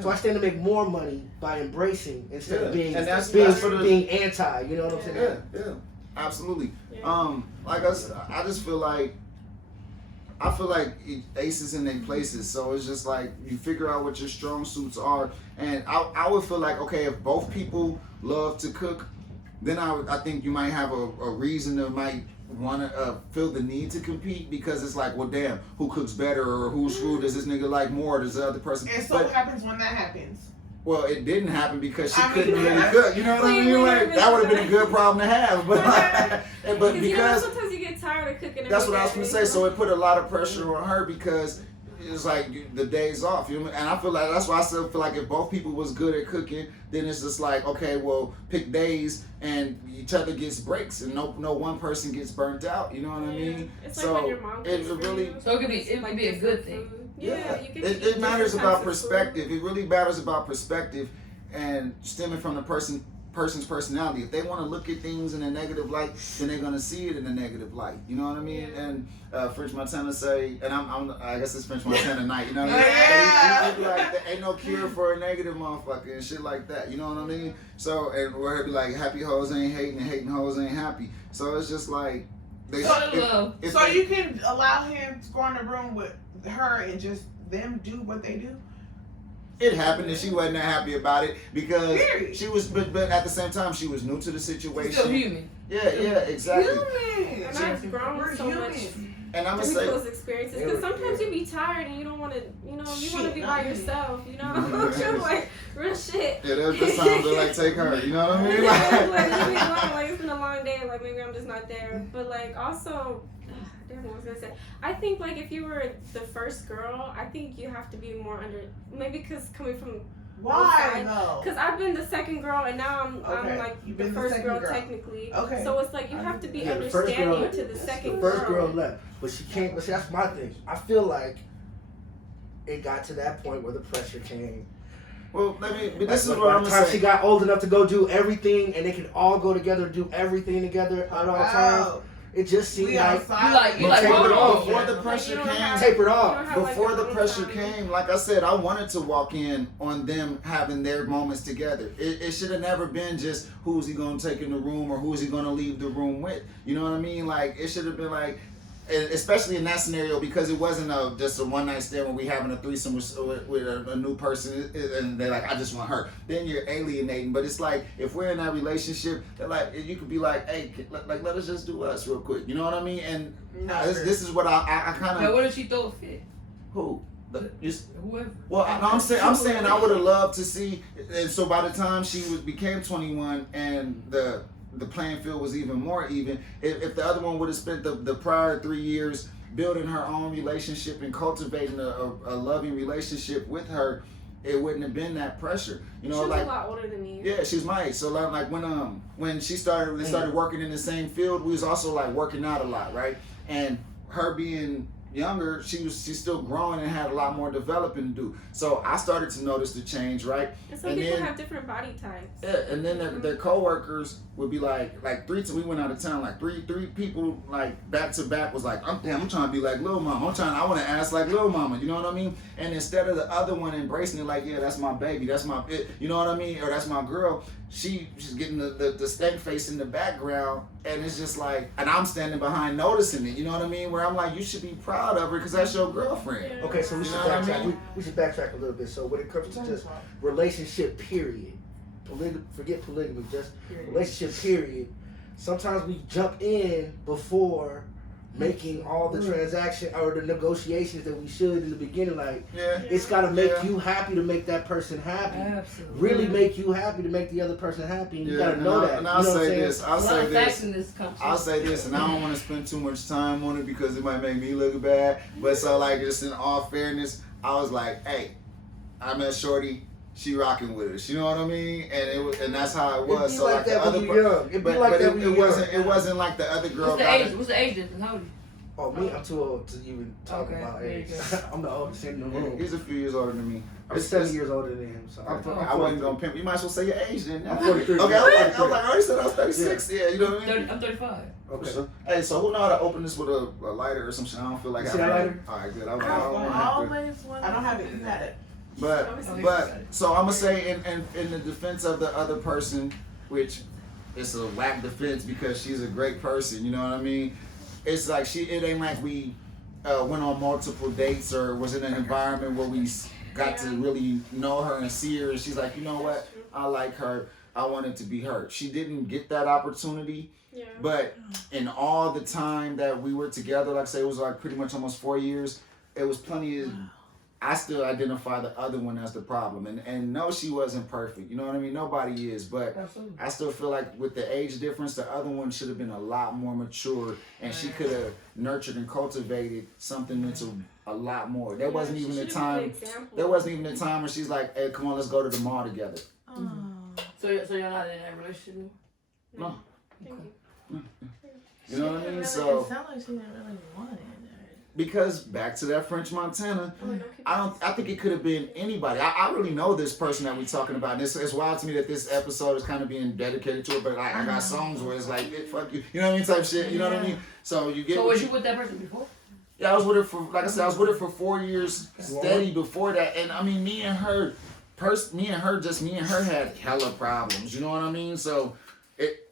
So I stand to make more money by embracing instead of being being anti. You know what I'm saying? Yeah, absolutely. Yeah. Like I just feel like aces in their places. So it's just like you figure out what your strong suits are, and I would feel like okay, if both people love to cook, then I think you might have a reason to might want to feel the need to compete because it's like, well, damn, who cooks better or whose food does this nigga like more? Does the other person? And so what happens when that happens? Well, it didn't happen because she couldn't really cook. You know what I mean? Like that would have been a good problem to have, but you know, because sometimes you get tired of cooking. that's what I was gonna say. So it put a lot of pressure on her because it's like the days off. You know, and I feel like that's why I still feel like if both people was good at cooking, then it's just like okay, well, pick days and each other gets breaks and no one person gets burnt out. You know what I mean? It's so like when your mom cooks for really you. So it could be a good thing. Yeah, you get to eat it matters different about types of perspective. It really matters about perspective and stemming from the person's personality. If they want to look at things in a negative light, then they're gonna see it in a negative light. You know what I mean? Yeah. And French Montana say, and I guess it's French Montana night. You know what I mean? Yeah. They be like, there ain't no cure for a negative motherfucker and shit like that. You know what I mean? So and where it be like, happy hoes ain't hating and hating hoes ain't happy. So it's just like. So You can allow him to go in the room with her and just them do what they do. It happened and she wasn't that happy about it because Period. she was, but at the same time she was new to the situation. still human. Yeah, exactly. Human. And I've grown We're so much human. And I'm gonna through say, those experiences because sometimes you be tired and you don't want to, you know, you want to be by yourself, you know. You're like real shit. yeah, there's just time to like take her. You know what I mean? Yeah, like you be alone, like it's been a long day, like maybe I'm just not there. But like also, damn, what was I gonna say? I think like if you were the first girl, I think you have to be more maybe because coming from. Why though? Because I've been the second girl and now I'm like You've the been the first second girl girl. technically. Okay. So it's like you have to be the first girl- understanding to the second The first girl left, but she can't. But see, that's my thing. I feel like it got to that point where the pressure came. well, but this is Like, what by I'm the gonna time say. she got old enough to go do everything, and they can all go together, do everything together at all times. it just seemed We like outside. You like, taper hold it on. off. Before the Like, pressure you don't came, have- tapered you off. don't have, like, before a the real pressure time. came, like I said, I wanted to walk in on them having their moments together. It should have never been just who's he gonna take in the room or who's he gonna leave the room with. You know what I mean? Like it should have been like, especially in that scenario, because it wasn't just a one night stand where we having a threesome with a new person and they're like, I just want her. Then you're alienating. But it's like if we're in that relationship, they're like you could be like, hey, like let us just do us real quick. You know what I mean? And this is what I kind Now, of what if she throw a fit? who. Whoever. Well, I'm saying I would have loved to see, and so by the time she became 21 and the playing field was even more even, if the other one would have spent the prior 3 years building her own relationship and cultivating a loving relationship with her, it wouldn't have been that pressure. You know, She was like a lot older than me. yeah, she's my age. So like when they started working in the same field, we was also like working out a lot, right? And her being younger, she's still growing and had a lot more developing to do. So I started to notice the change, right? And some And people then- have different body types. Yeah, and then their coworkers would be like we went out of town, like three people like back to back was like, I'm trying to be like Lil Mama. I want to ask like Lil Mama, you know what I mean? And instead of the other one embracing it like, yeah, that's my baby, that's my, you know what I mean? Or that's my girl, she's getting the stank face in the background, and it's just like, and I'm standing behind noticing it, you know what I mean? Where I'm like, you should be proud of her because that's your girlfriend. Yeah. Okay, so we should You know what I backtrack. mean? We should backtrack a little bit. So when it comes to just relationship period, forget polygamy, just relationship period. Sometimes we jump in before making all the transaction or the negotiations that we should in the beginning. Like Yeah. it's got to make Yeah. you happy to make that person happy. Absolutely. Really make you happy to make the other person happy. And you Yeah, gotta know that. And You I'll know what I'm say saying? this. I'll A lot say of this. facts in this conversation. I'll say this, and I don't want to spend too much time on it because it might make me look bad. But so, like, just in all fairness, I was like, hey, I met Shorty. She rocking with us. You know what I mean? And that's how it It was. be So like like the that other, when you're young. It be but like that it, when it you're wasn't. young. It wasn't like the other girl. What's the got age? it. What's the age difference? How old are you? Oh, me, I'm too old to even talk Okay, about there you age. go. I'm the oldest in the room. He's a few years older than me. I'm 7 years older than him. So I'm I wasn't gonna pimp. You might as well say your age then. I'm 43. Okay, I was like, I already said I was 36. Yeah, you know what I mean? I'm 35. Okay. So, hey, so who know how to open this with a lighter or some shit? I don't feel like You I see that lighter? All right, good. I I Always want. don't have it. You had it. But so I'm gonna say in the defense of the other person, which it's a whack defense because she's a great person. You know what I mean? It's like it ain't like we went on multiple dates or was in an environment where we got to really know her and see her, and she's like, you know what? I like her. I want it to be her. She didn't get that opportunity. Yeah. But in all the time that we were together, like I say, it was like pretty much almost 4 years, it was plenty of, I still identify the other one as the problem. And no, she wasn't perfect. You know what I mean? Nobody is. But Absolutely. I still feel like with the age difference, the other one should have been a lot more mature, and she could have nurtured and cultivated something into a lot more. There wasn't even a time. There wasn't even a time where she's like, "Hey, come on, let's go to the mall together." So you're not in that relationship anymore? No. Thank you. You know what I mean? It So sounds like she didn't really want it. because back to that French Montana, Oh, don't keep I think it could have been anybody. I really know this person that we're talking about. And it's wild to me that this episode is kind of being dedicated to it. But like, I got songs where it's like, fuck you. You know what I mean? Type shit. You know what I mean? So you get. So what was you with that person before? Yeah, I was with her for, like I said, I was with her for 4 years steady before that. And I mean, me and her had hella problems. You know what I mean? So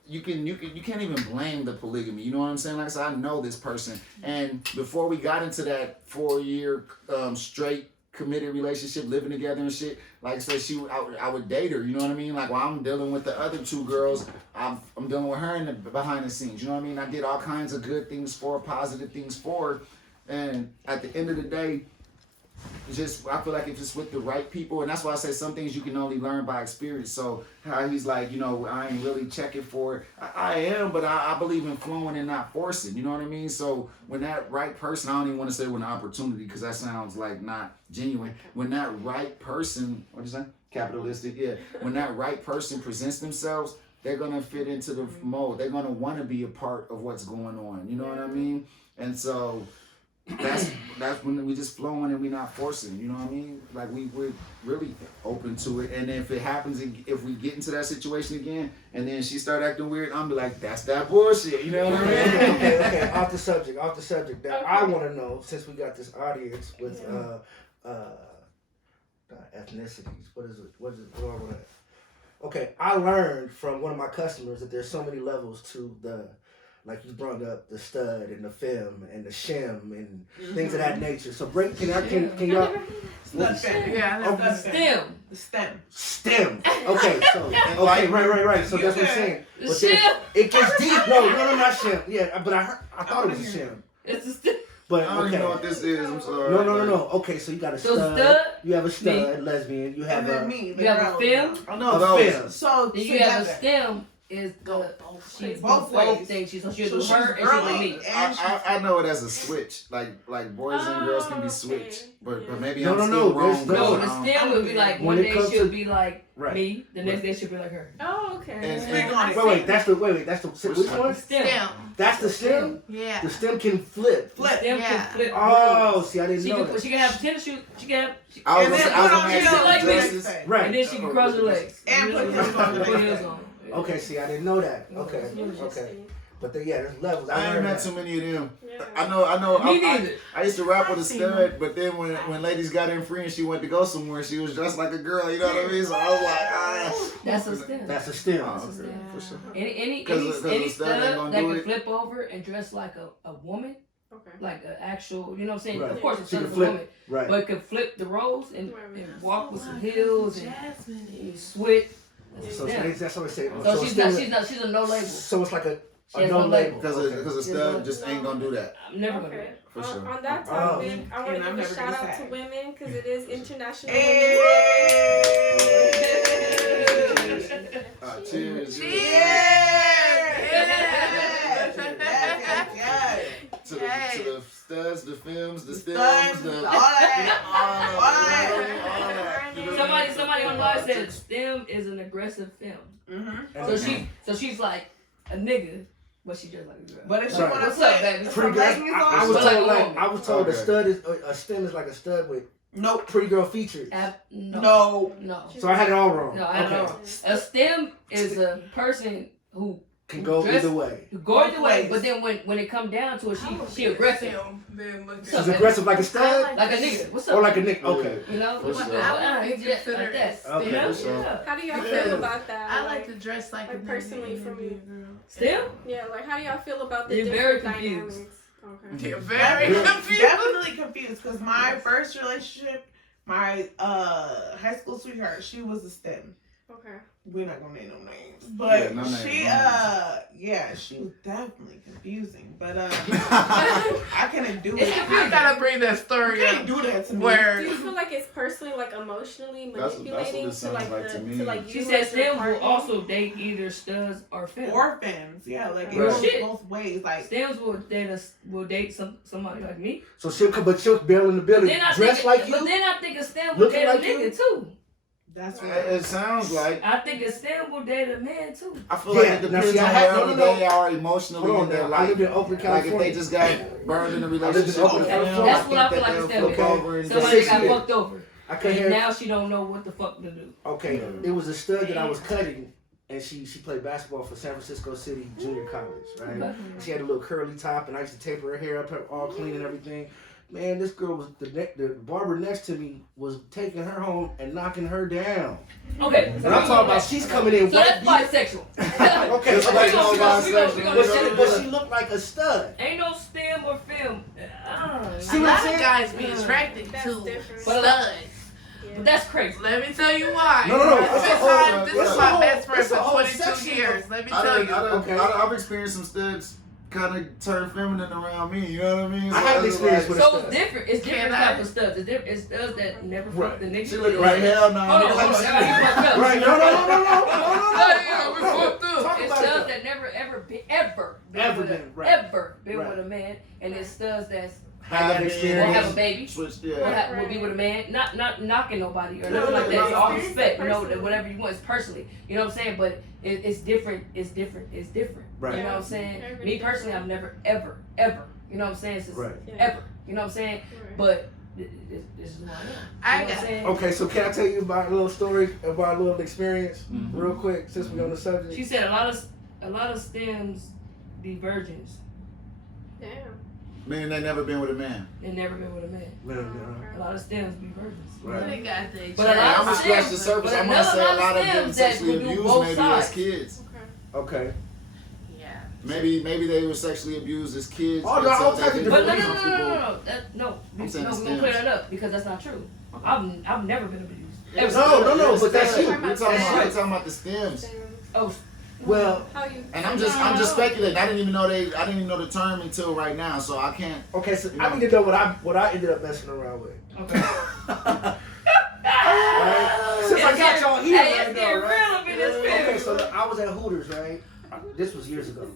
you can't even blame the polygamy. You know what I'm saying? Like I said, I know this person. And before we got into that 4-year straight committed relationship, living together and shit, like I said, I would date her. You know what I mean? Like while I'm dealing with the other two girls, I'm dealing with her in the behind the scenes. You know what I mean? I did all kinds of good things for her, positive things for her. And at the end of the day, I feel like it's just with the right people, and that's why I say some things you can only learn by experience. So how he's like, I ain't really checking for it. I am, but I believe in flowing and not forcing. You know what I mean? So when that right person, I don't even want to say when the opportunity, because that sounds like not genuine. When that right person, what'd you say? Capitalistic, yeah. When that right person presents themselves, they're gonna fit into the mold. They're gonna want to be a part of what's going on. You know what I mean? And so that's when we just flowing and we not forcing. You know what I mean? Like we're really open to it. And if it happens, if we get into that situation again, and then she start acting weird, I'm be like, that's that bullshit. You know what I mean? Okay. Off the subject. That I want to know, since we got this audience with ethnicities. What is it? What do I want to? Okay, I learned from one of my customers that there's so many levels to the, like you brought up the stud and the femme and the shem and things of that nature. So can y'all? Stud femme. Yeah, Stem. The stem. STEM. Okay, so okay, right. So that's what I'm saying. The But then shem. it gets deep. No, not shem. Yeah, but I thought it was a shem. It's a stem. But I don't even know what okay. this is. I'm sorry. No. Okay, so you got a So stud. stud, You have a stud, lesbian. You have And then a me. you have a femme, I a know. femme. So then you have a together. stem. Is Go the both she ways. do Both both ways. things. So she'll So do she's her and she'll do girly. me. And I know it as a switch, like boys and girls can be switched, but maybe No, I'm no, still no, wrong. there's No, no- but, the stem would be like When one it day comes she'll to- be like Right. me, the next day she'll be like her. Oh, okay. And- Speak on it. Wait, that's the which one? Stem. Stem. That's the stem. Yeah. The stem can flip. The stem Yeah. can flip. Oh, see, I didn't She know can, that. she can have tennis shoes. She can have. She, I was And gonna then say, I was put gonna on ask heels you like dresses. this. face. Right. and then she can cross her legs. And put heels on the Put next heels day. on. Okay, see, I didn't know that. Okay, okay. Interesting. But there's levels. I ain't learned met that. too many of them. Yeah. I know. Me neither. I used to rap with a I've seen stud, but then when ladies got in free and she went to go somewhere, she was dressed like a girl. You know what I mean? So I was like, ah. That's a stem. That's a stem. Oh, That's a okay, stem. for sure. Any 'Cause the stud ain't stud gonna that do can it. flip over and dress like a woman, Okay. like an actual, you know what I'm saying? Right. Of course, a She stud can is a flip. woman, Right. but can flip the roles and walk with some heels and Jasmine is. switch. So Yeah. that's what I say. So she's not. stem- She's a no label. So it's like a She has no no label. label. Because a stud just ain't gonna do that. I'm never gonna do Okay. that. For sure. On that Oh. topic, I want And to I'm give a never shout gonna out say. to women because it is International Hey. Cheers. Cheers. Yes. To the studs, the films, the stems, Studs, the all that. Somebody online said stem is an aggressive film. Mm-hmm. So she's like a nigga, but she just like a girl. But if she Right. wanna What's up, put baby? some Pretty girl. leggings I on, was But like told a woman. I was told Okay. a stem is like a stud with nope. pretty girl features. No. No. So I had it all wrong. No, I don't know. A stem is a person who Can go Dress- either way. go either way, ways. but then when it come down to it, she aggressive. She's up, man? aggressive like a stud Like a nigga. What's up? or like a nick. Okay. You know? For sure. I would He's be just like considered that. a Okay, You know? for sure. Yeah. How do y'all Yeah. feel about that? I like to dress like a like nigga personally and from be a you. girl. Stem? Yeah, like how do y'all feel about the You're different very confused. dynamics? Okay. You're very confused. Definitely confused because my first relationship, my high school sweetheart, she was a STEM. Okay. We're not gonna name no names, but Yeah, no names, she no yeah, she was definitely confusing. But I couldn't do It's it. confusing. I gotta bring that You story can't up do that to me. Do where you feel like it's personally, like emotionally That's what manipulating it sounds to like like the to me. to like She you said as your stem will partner? also date either studs or femmes. Orphans, yeah, like it Right. goes Shit. both ways. Like Stems will date somebody like me. So she'll bail in the But building, then I dressed think like you. But then I think a stem will Looking date a like nigga you? too. that's It sounds like. I think a stem will date a man too. I feel Yeah, like it now depends see, I on had- wherever no, no, no. they are emotionally Hold on in their now. I lived life. in Oakland, Like if California. they just got burned in a lived in relationship Oakland, with them, California. That's what I feel like a they'll stem flip is. over and Somebody six got years. fucked over. I could And hear. now she don't know what the fuck to do. Okay, it was a stud that I was cutting, and she played basketball for San Francisco City Junior College, right? Okay. She had a little curly top, and I used to taper her hair up, all clean and everything. Man, this girl was the barber next to me was taking her home and knocking her down. Okay. And I'm talking about she's coming in So white. that's bisexual. Okay, It's so like We all gonna- we gonna- bisexual. we gonna- but she looked like a stud. Ain't no stem or film. See a what I'm lot of saying? guys be attracted That's to different. studs. But that's crazy. Let me tell you why. No. This It's a is whole- this it's is a my whole- best friend it's a for whole 22 section years. Let me I tell done- you. I done- Okay. I've experienced some studs kind of turn feminine around me. You know what I mean? I had an was experience with So it's different. It's different Can I? type of studs. It's studs that never Right. fuck the nigga. She looking right hell no. Hold on. Now you fucked up. Right? No. Yeah, we fucked up. Talk It's about studs it. that never ever been Ever with a- been, right. ever been Right. with a man, and it's studs that's Had that will experience. have a baby. Switched, Will, yeah. will be with a man, not knocking nobody or No, nothing like no, that. It's no, all it's respect, you know, personally. whatever you want. It's personally, you know what I'm saying. But it's different. It's different. Right. You know what I'm saying. Everybody Me personally, I've never, ever You know what I'm saying? Since Right. Yeah. ever. You know what I'm saying? Right. But this is who I am. You I know what got- I'm saying? Okay, so can I tell you about a little story, about a little experience, Mhm. real quick, since we're on the subject? She said a lot of stems be virgins. Damn. Meaning they never been with a man. They never been with a man. Man, A lot of stems be virgins. Right. They got the But a lot I'm of gonna scratch the stems- surface. but I'm gonna another say a lot of lot of them stems that sexually will do abused both maybe sides. as kids. Okay. Okay. Yeah. Maybe they were sexually abused as kids. Oh, there are until all they types of didn't But no, feel no, no, no, comfortable. no. I'm saying We're the gonna clear stems. that up because that's not true. Okay. I've never been abused. Yeah, Ever. No, but that's stems. you. We're talking about the stems. Damn. Oh, Well, How you? And I'm just speculating. I didn't even know the term until right now, so I can't. okay, so I need to know what I ended up messing around with. okay. Right? Since I got y'all here Hey, right it's now, getting right? real up in this Okay, bitch. so I was at Hooters, right? This was years ago.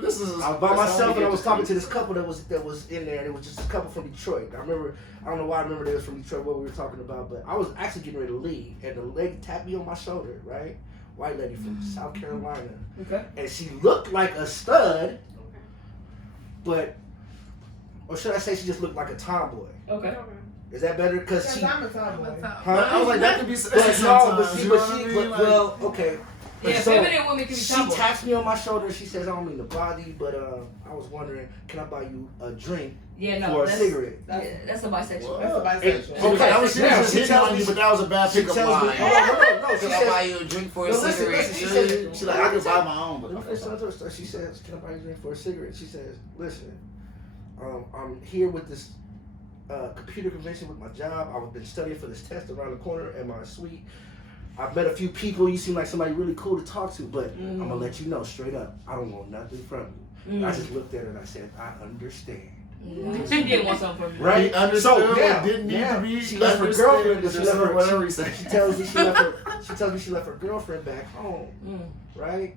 This is. I was by myself and I was talking to this couple that was in there, and it was just a couple from Detroit. I don't know why I remember they was from Detroit, what we were talking about, but I was actually getting ready to leave, and the lady tapped me on my shoulder, right? White lady from South Carolina, Okay. and she looked like a stud, Okay. but, or should I say she just looked like a tomboy? Okay. Okay. Is that better? Because Because she, I'm a tomboy. huh? I was like, that could be sexy But no, sometimes. but you she, know but what I she, mean? but, Like, well, okay. But Yeah, so, feminine women can be she tomboy. taps me on my shoulder and she says, I don't mean to bother you, but I was wondering, can I buy you a drink Yeah, no. for a that's, cigarette? That's a bisexual. That's a bisexual. She was like, I was Now, just she hitting tells on me- you, but that was a bad She pickup tells me, line. no, she Can I buy says, you a drink for a No, listen, cigarette? listen, she said- She's like, I could buy my own, but let me finish telling her. She says, can I buy you a drink for a cigarette? She says, listen, I'm here with this computer convention with my job. I've been studying for this test around the corner in my suite. I've met a few people. You seem like somebody really cool to talk to, but I'm gonna let you know straight up, I don't want nothing from you. I just looked at her and I said, I understand. She did want something from you. Right? He understood So, what yeah, didn't need yeah. to be She left her understood, girlfriend, but she just left her- whatever he said. She tells me she left her girlfriend back home, right?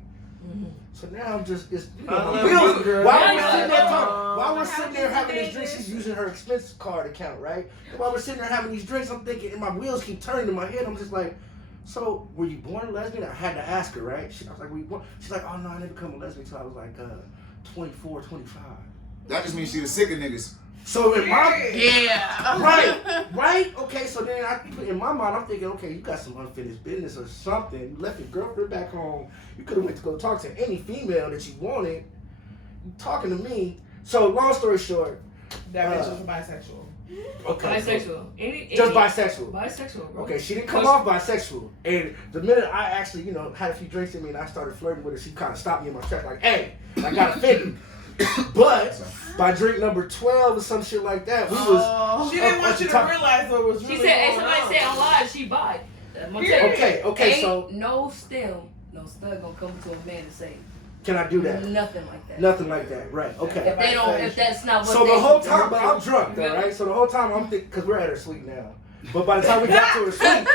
So now I'm just, it's, you know, I my love bills- you, girl. while Yeah, we're yeah, sitting there yeah. talking, while we're What sitting there happens having if these they drinks, just- she's using her expense card account, right? And while we're sitting there having these drinks, I'm thinking, and my wheels keep turning in my head. I'm just like, so were you born a lesbian? I had to ask her, right? I was like, were you born? She's like, oh no, I didn't become a lesbian until I was like 24, 25. That just means she was sick of niggas. So in my Yeah. right? Okay, so then in my mind, I'm thinking, okay, you got some unfinished business or something. You left your girlfriend back home. You could have went to go talk to any female that you wanted. You talking to me. So long story short, That bitch was bisexual. okay, Bisexual. Any just bisexual. Bisexual, bro. Okay, she didn't come off bisexual. And the minute I actually, had a few drinks in me and I started flirting with her, she kind of stopped me in my tracks like, hey, I got offended. But by drink number 12 or some shit like that, we was She didn't want you to top- realize what was She really said, hey, going somebody on. said on live she bi. I'm gonna tell you, Okay, ain't so no stem, no stud gonna come to a man and say can I do that? nothing like that. Nothing like that, right? Okay. If they don't, if that's not what So they the whole time, but I'm You drunk though, feel me? right? So the whole time I'm thinking, cause we're at her suite now. But by the time we got to her suite,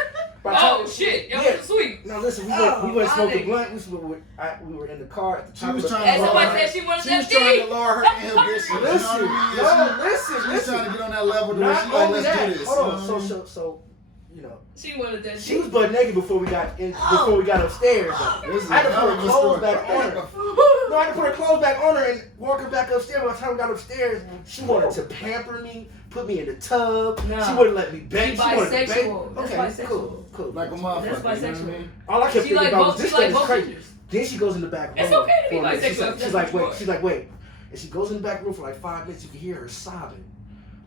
by the Oh time, shit, y'all Yeah. was sweet. now listen, we Oh, went smoking my blunt. We were in the car at the She top was of the trying And to somebody lower said she wanted She was that trying dick. to lower her inhibition. You know Listen, what I mean? no, listen, She was listen. trying to get on that level to where Not she like, only let's that, do this. hold you on. know what I mean? So, She wanted that she shit. was butt naked before we got upstairs. Though. This is I had to hell put of her a clothes story. back on her. No, I had to put her clothes back on her and walk her back upstairs. By the time we got upstairs, she wanted to pamper me, put me in the tub. Nah. She wouldn't let me bake. She She wanted to bake. bisexual. That's Okay, bisexual. cool. Like a motherfucker. That's You know what I bisexual. mean? All I kept She thinking like about was both. this She like thing is both crazy. genders. Then she goes in the back room. It's okay to be for a minute. bisexual She's if like, that's what you want. she's like, wait. And she goes in the back room for like 5 minutes. You can hear her sobbing.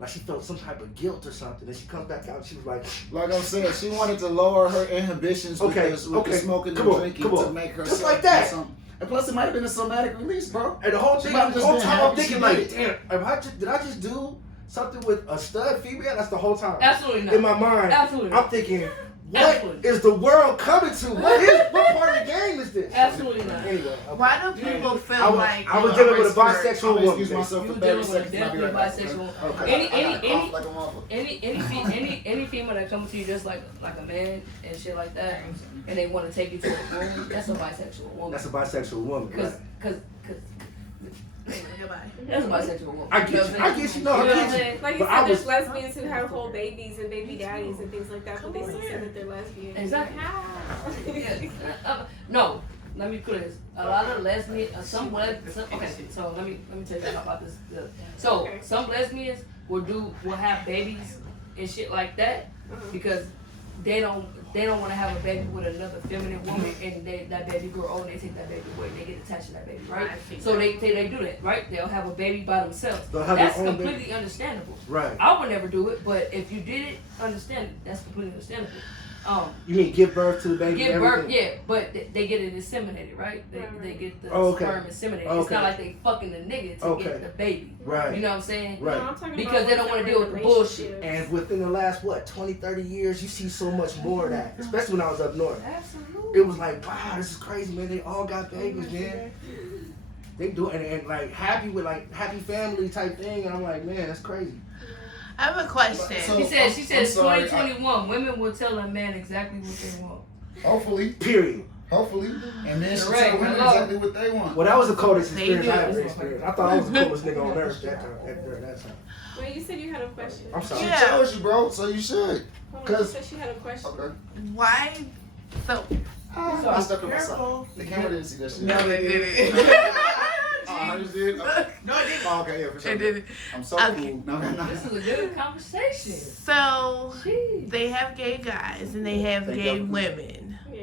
Like she felt some type of guilt or something. And she comes back out and she was like, Like I'm saying, she wanted to lower her inhibitions with, Okay, this, with okay. the smoking Come and on, drinking come to on. make her Just do like that. something. And plus, it might have been a somatic release, bro. and the whole She thing, might have the just whole been time I'm happy thinking she like, did it. damn, did I just do something with a stud female? That's the whole time. Absolutely not. In my mind, Absolutely not. I'm thinking, what Absolutely. is the world coming to? What part of the game is this? Absolutely not. Anyway, okay. Why do people feel I was, like I was you're dealing with a expert? bisexual I'm gonna woman. excuse myself You for dealing 30 with seconds. I'll be definitely right back. bisexual. Okay. I gotta cough like a motherfucker. Any female that comes to you just like a man and shit like that, and they want to take you to a room, that's a bisexual woman. That's a bisexual woman. Right? Cause Goodbye. that's a bisexual woman. I get you. I get you. No, I You know what I'm get you. saying? Like you But said, I there's was- lesbians who have whole babies and baby daddies and things like that, but they still say that they're lesbian. Exactly. How? Yeah. No, let me clear this. A lot of lesbians, okay, so let me tell you something about this. So some lesbians will have babies and shit like that because they don't want to have a baby with another feminine woman, and that baby grow old, and they take that baby away, and they get attached to that baby, right? So they do that, right? They'll have a baby by themselves. That's completely understandable. Right. I would never do it, but if you did it, understand it. That's completely understandable. You mean give birth to the baby? Give birth, yeah, but they get it inseminated, right? They get the sperm inseminated. Okay. It's not like they fucking the nigga to get the baby. Right. You know what I'm saying? Right. No, I'm talking Because about they don't want to deal with the bullshit. And within the last 20, 30 years, you see so much more of that. Especially when I was up north. Absolutely. It was like, wow, this is crazy, man. They all got babies, man. They do it and like happy with like happy family type thing. And I'm like, man, that's crazy. I have a question. So- She said, I'm sorry, 2021, women will tell a man exactly what they want. Hopefully, Period. and men should Correct. tell women Hello. exactly what they want. Well, that was the coldest They experience I do. ever experienced. I thought I was the coolest nigga on earth during that time. Wait, you said you had a question. I'm sorry. She Yeah. chose you, bro, so you should. Hold on, you 'Cause- said she had a question. Okay. Why? So I stepped on myself. Careful. The camera didn't see that shit. No, they didn't. Oh, I just did? Okay. No, it didn't. Oh, okay, yeah, for sure. it didn't. I'm so Okay. cool. No. This is a good conversation. So Jeez. they have gay guys and they have They gay definitely- women. Yeah.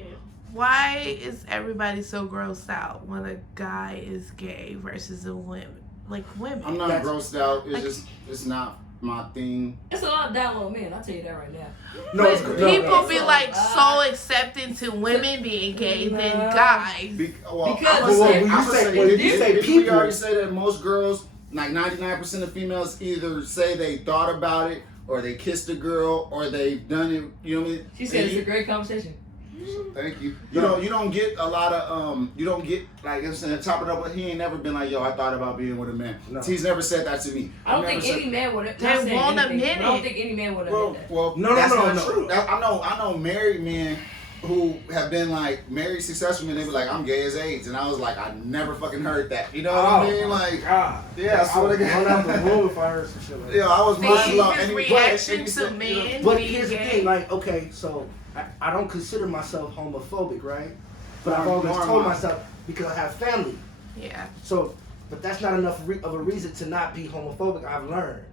Why is everybody so grossed out when a guy is gay versus a women? Like women. I'm not That's- grossed out. It's Like- just, it's not my thing. It's a lot of down low men, I'll tell you that right now. No, But it's good. people No, be like so accepting to women being gay than guys. Well, Because- I'ma Well, say, when you I'ma say- say, when you did say we people- already say that most girls, like 99% of females, either say they thought about it, or they kissed a girl, or they've done it. You know what I mean? She said And it's a you- great conversation. Thank you. You don't get a lot of you don't get like I'm saying top it up. But he ain't never been like, yo, I thought about being with a man. No. He's never said that to me. I don't I've think never any man would have. They want a I don't minute. think any man would have Well, done that. well, No, that's no, not no. true. I know married men who have been like married successful men. They be like, I'm gay as AIDS, and I was like, I never fucking heard that. You know what I mean? Like, God. yeah, I swear to Run out the God. room if I heard some shit like that. Yeah, I was See, much love. his And he- reaction and he to said, you know, men But being here's the gay. thing, like, okay, so I don't consider myself homophobic, right? But I've always Nor am told I. myself because I have family. Yeah. So, but that's not enough of a reason to not be homophobic. I've learned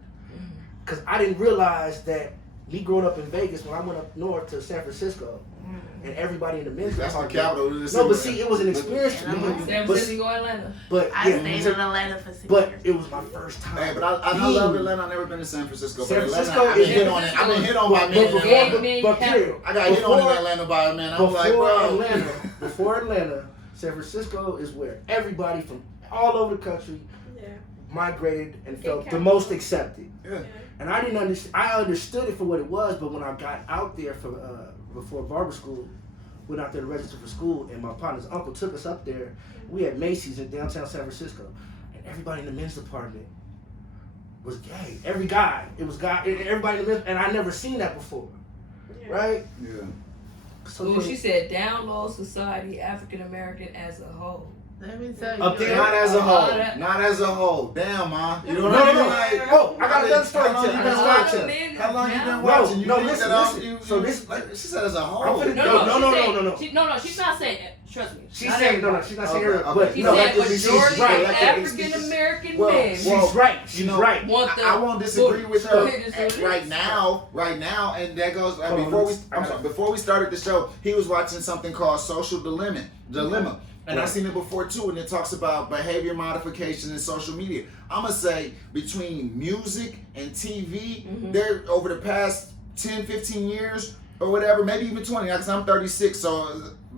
because I didn't realize that me growing up in Vegas when I went up north to San Francisco and everybody in the men's That's the department- capital of the No, city. but see, it was an experience to me. San San But, Francisco, Atlanta. but I yeah, stayed in Atlanta for 6 but years. it was my first time. Hey, but I being- love Atlanta. I've never been to San Francisco. San but Francisco Atlanta, I've been is- hit on it. I've been hit on by But men. before, Gay Atlanta. men but period. I got hit on in Before- Atlanta by a man. I was like, Before Atlanta, San Francisco is where everybody from all over the country Yeah. migrated and felt the capital. most accepted. Yeah. And I didn't understand. I understood it for what it was, but when I got out there for before barber school, went out there to register for school, and my partner's uncle took us up there. We had Macy's in downtown San Francisco, and everybody in the men's department was gay. Every guy, it was guy. Everybody in the men's, and I never seen that before, Yeah. right? Yeah. So Ooh, then- she said down low society, African American as a whole. Let me tell you. Up there? Not as a Oh, whole. that- Not as a whole. Damn, ma. You know No, what I mean? no, no. Like, Oh, I got another story How long to you tell. been I got another watching? story. Men How long you been down- watching? You no, think listen, that listen. you, So this- like, she said as a whole. I'm finna- No, No, she no, said, no, no. She's not saying. Trust me. She's not saying no, no. everybody. She's not saying Okay, her, okay. but She no, said she's majority right. of African American Well, men She's right. She's You know, right. want the I won't disagree with Go her ahead and say this. right now, and that goes. Hold on, Before we, I got it. before we started the show, he was watching something called Social Dilemma, and I Right. seen it before too, and it talks about behavior modification in social media. I'ma say between music and TV, they're over the past 10, 15 years or whatever, maybe even 20. Because I'm 36, so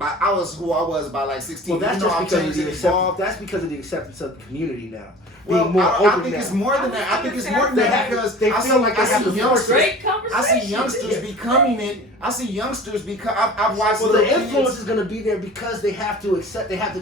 I was who I was by like 16. Well, that's You know, just I'm because of changing the and acceptance. evolved. That's because of the acceptance of the community now. Well, Being more I open think now. it's more than that. I think it's more than that because They I feel feel like I they have see the youngsters. Great I conversation. see youngsters becoming it. I see youngsters become. I've watched Well, the little influence kids. is going to be there because they have to accept. They have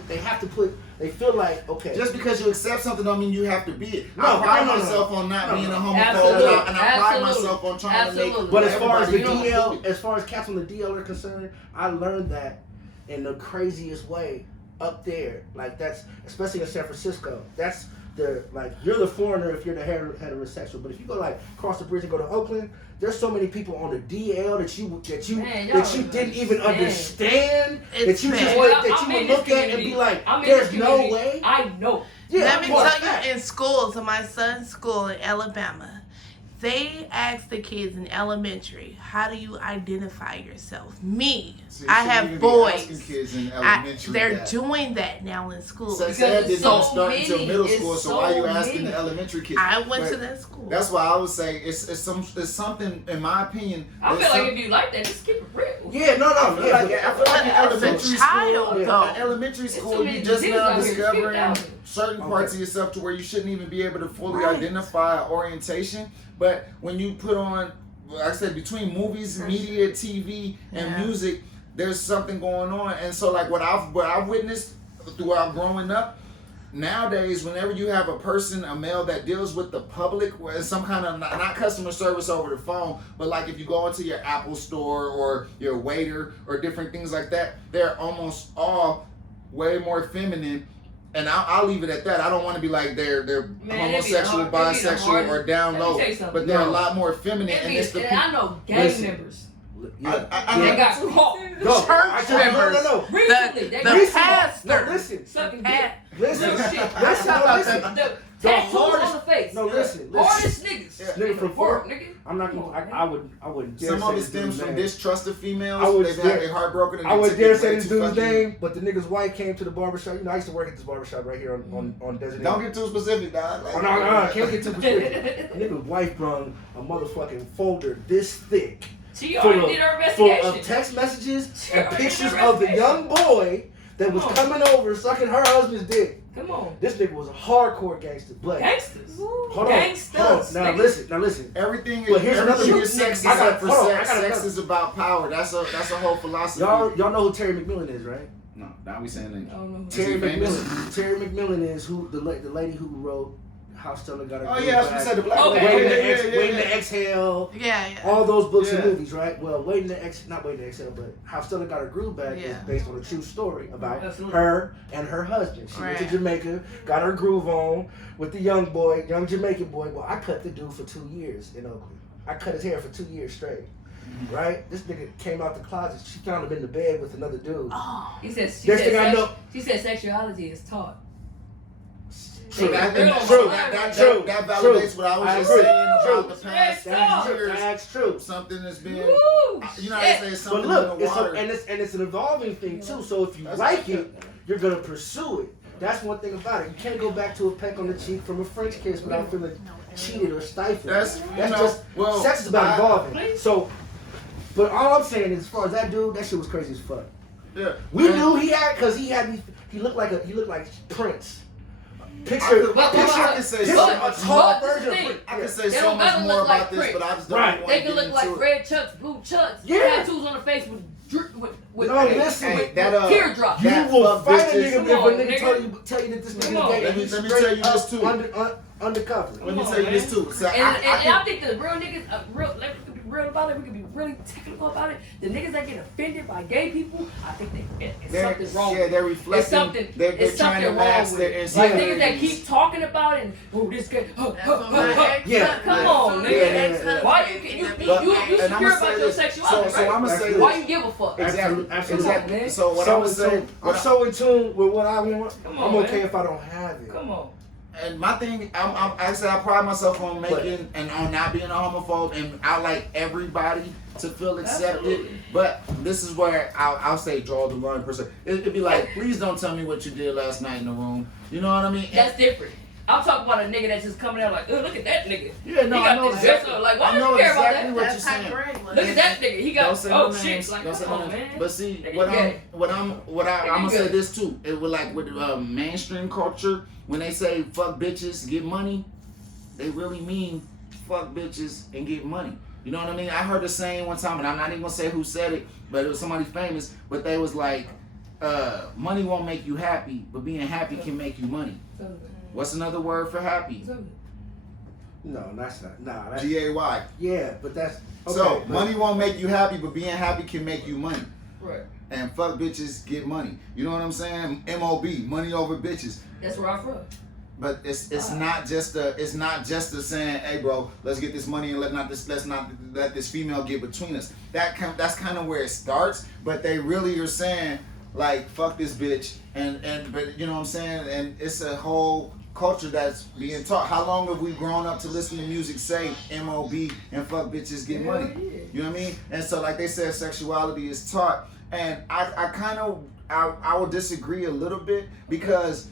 to put. They feel like okay. Just because you accept something don't mean you have to be it. No, I pride no, no, myself on not no, being a no. homophobe, Absolutely. and I pride Absolutely. myself on trying to Absolutely. make. But as far as the everybody DL, feel as far as cats on the DL are concerned, I learned that in the craziest way up there. Like that's especially in San Francisco. That's they're like you're the foreigner if you're the heterosexual. But if you go like cross the bridge and go to Oakland, there's so many people on the DL that you didn't even understand. It's that you bad. would look at and be like, there's no way. I know. Yeah, Let me tell you, in schools, in my son's school in Alabama, they ask the kids in elementary, how do you identify yourself? Me, See, I you have shouldn't even be asking boys. kids in elementary They're that. doing that now in school. Sex Because ed it's didn't so start until many. middle It's school, so so why are you asking many. the elementary kids? I went But to that school. That's why I would say it's something, in my opinion. I there's feel like if you like that, just keep it real. Yeah, no, I feel like in As a elementary child, school, though. in elementary It's school, too many you just niggas now out here, discovering 50,000. certain parts of yourself to where you shouldn't even be able to fully Right. identify orientation. But when you put on, like I said, between movies, media, TV, and Yeah. music, there's something going on. And so, like what I've witnessed throughout growing up. Nowadays, whenever you have a person, a male that deals with the public, where it's some kind of not customer service over the phone, but like if you go into your Apple store or your waiter or different things like that, they're almost all way more feminine. And I'll leave it at that. I don't want to be like they're Man, it'd be homosexual, the hard- it'd be the bisexual, or hardest- down Let me low, tell you something. but they're a No. lot more feminine. It And be- it's the and I know gang Listen. members Yeah. I that got caught Go. Church members. No. recently. They The got pastor. No, listen. sucking The dick. Listen. Real shit. Listen. No, listen. The The tattoos hardest- on the face. No, listen, The listen. hardest niggas. Yeah. in Nigga, the from world, Fort- nigga. I'm not Come gonna. on, man. I wouldn't dare Some say of it this stems dude's from name. distrust of females. I would They've dare- had their heart broken. And I they would took dare it say way this too dude's fucking- name, but the nigga's wife came to the barbershop. You know, I used to work at this barbershop right here on Desert Don't Inn. get too specific, dog. Like, Oh, no, I can't get too specific. Nigga's wife brung a motherfucking folder this thick She full already did her full investigation. of text messages She and already did pictures her of the investigation. young boy that was Come on. coming over sucking her husband's dick. Come on. This nigga was a hardcore gangster, but Gangsters. hold on. Gangsters. Now nigga. listen. Everything But here's another everything one. is sex I got- except for hold on, I sex. got Sex another- is about power. That's a whole philosophy. Y'all know who Terry McMillan is, right? No, now we saying that. I don't know. Is he Terry famous? McMillan. Terry McMillan is who the lady who wrote How Stella Got Her Oh Groove yeah, I was Back, gonna say the black Okay. lady. Waiting to Exhale. Yeah. All those books and Yeah. movies, right? Well, not Waiting to Exhale, but How Stella Got Her Groove Back is Yeah. based on a true story about Absolutely. her and her husband. She went to Right. Jamaica, got her groove on with the young Jamaican boy. Well, I cut the dude for 2 years in Oakland. I cut his hair for 2 years straight. Right? This nigga came out the closet. She found him in the bed with another dude. He says. Next thing I know- She said sexuality is taught. True. That- True. That validates what I was I just agree. saying about True. the past That's years. That's true. Something has been, Woo! you know how they say But something look, in the water. it's an evolving thing too. So if you That's like what- it, you're gonna pursue it. That's one thing about it. You can't go back to a peck on the cheek from a French kiss without feeling cheated or stifled. That's, That's you know, just well, sex is about evolving. Please. So, but all I'm saying is, as far as that dude, that shit was crazy as fuck. Yeah. We And- knew he had because he looked like Prince. I Picture, could- But- picture, I could say picture so a much tall more. version of This is the Prince. I could say They so don't much gotta more look about like this, Prince. but I just don't Right. want They to can get look like into it. Fred Chucks, blue Chucks, Yeah. tattoos on the face with No, listen. Hey, that teardrops. You that will fuck fight a bitches- nigga Come if a on, nigga nigga. tell you that this Come nigga on. gay. Let me He's tell you straight this up too. undercover. Let me Come tell you on, this man. too. So And I I think the real niggas, like, we could be real about it. We could be really technical about it. The niggas that get offended by gay people, I think it's something wrong. Yeah, they're It's reflecting. something. They're It's trying to something wrong mask with their it. Like insecurities. niggas that keep talking about it. And, oh, this guy. That's what my ex Yeah. Come on, nigga. Yeah. Why you But- you and I'ma secure say about your this. sexuality? So I'ma right? say Why this. you give a fuck? Exactly. Absolutely. Exactly. man. So what So I'm in saying, tune- I'm so in tune with what I want. Come I'm on, okay man. if I don't have it. Come on. and my thing, I said I pride myself on making and on not being a homophobe, and I like everybody to feel accepted. Absolutely. But this is where I'll say draw the line per se. It'd be like, please don't tell me what you did last night in the room. You know what I mean? That's different. I'm talking about a nigga that's just coming out like, oh, look at that nigga. Yeah, no, He I got know this exactly. dress on. Like, why I do know you care about exactly that? what you're That's how saying. Greg was. Look at that nigga. He got Don't say oh no shit. names. Like, Don't say come no on, names. man. But see, Nigga, what you I'm gay. gonna You say good. this too. It would like with mainstream culture when they say fuck bitches, get money, they really mean fuck bitches and get money. You know what I mean? I heard a saying one time, and I'm not even gonna say who said it, but it was somebody famous. But they was like, money won't make you happy, but being happy can make you money. What's another word for happy? No, that's not. Nah, that's GAY. yeah, but that's okay, So but- money won't make you happy, but being happy can make you money. Right. And fuck bitches, get money. You know what I'm saying? MOB, money over bitches. That's where I'm from. But it's not just a saying, hey bro, let's get this money and let's not let this female get between us. That's kind of where it starts. But they really are saying like fuck this bitch but you know what I'm saying, and it's a whole culture that's being taught. How long have we grown up to listen to music say MOB and fuck bitches get money? You know what I mean? And so like they said, sexuality is taught, and I will disagree a little bit because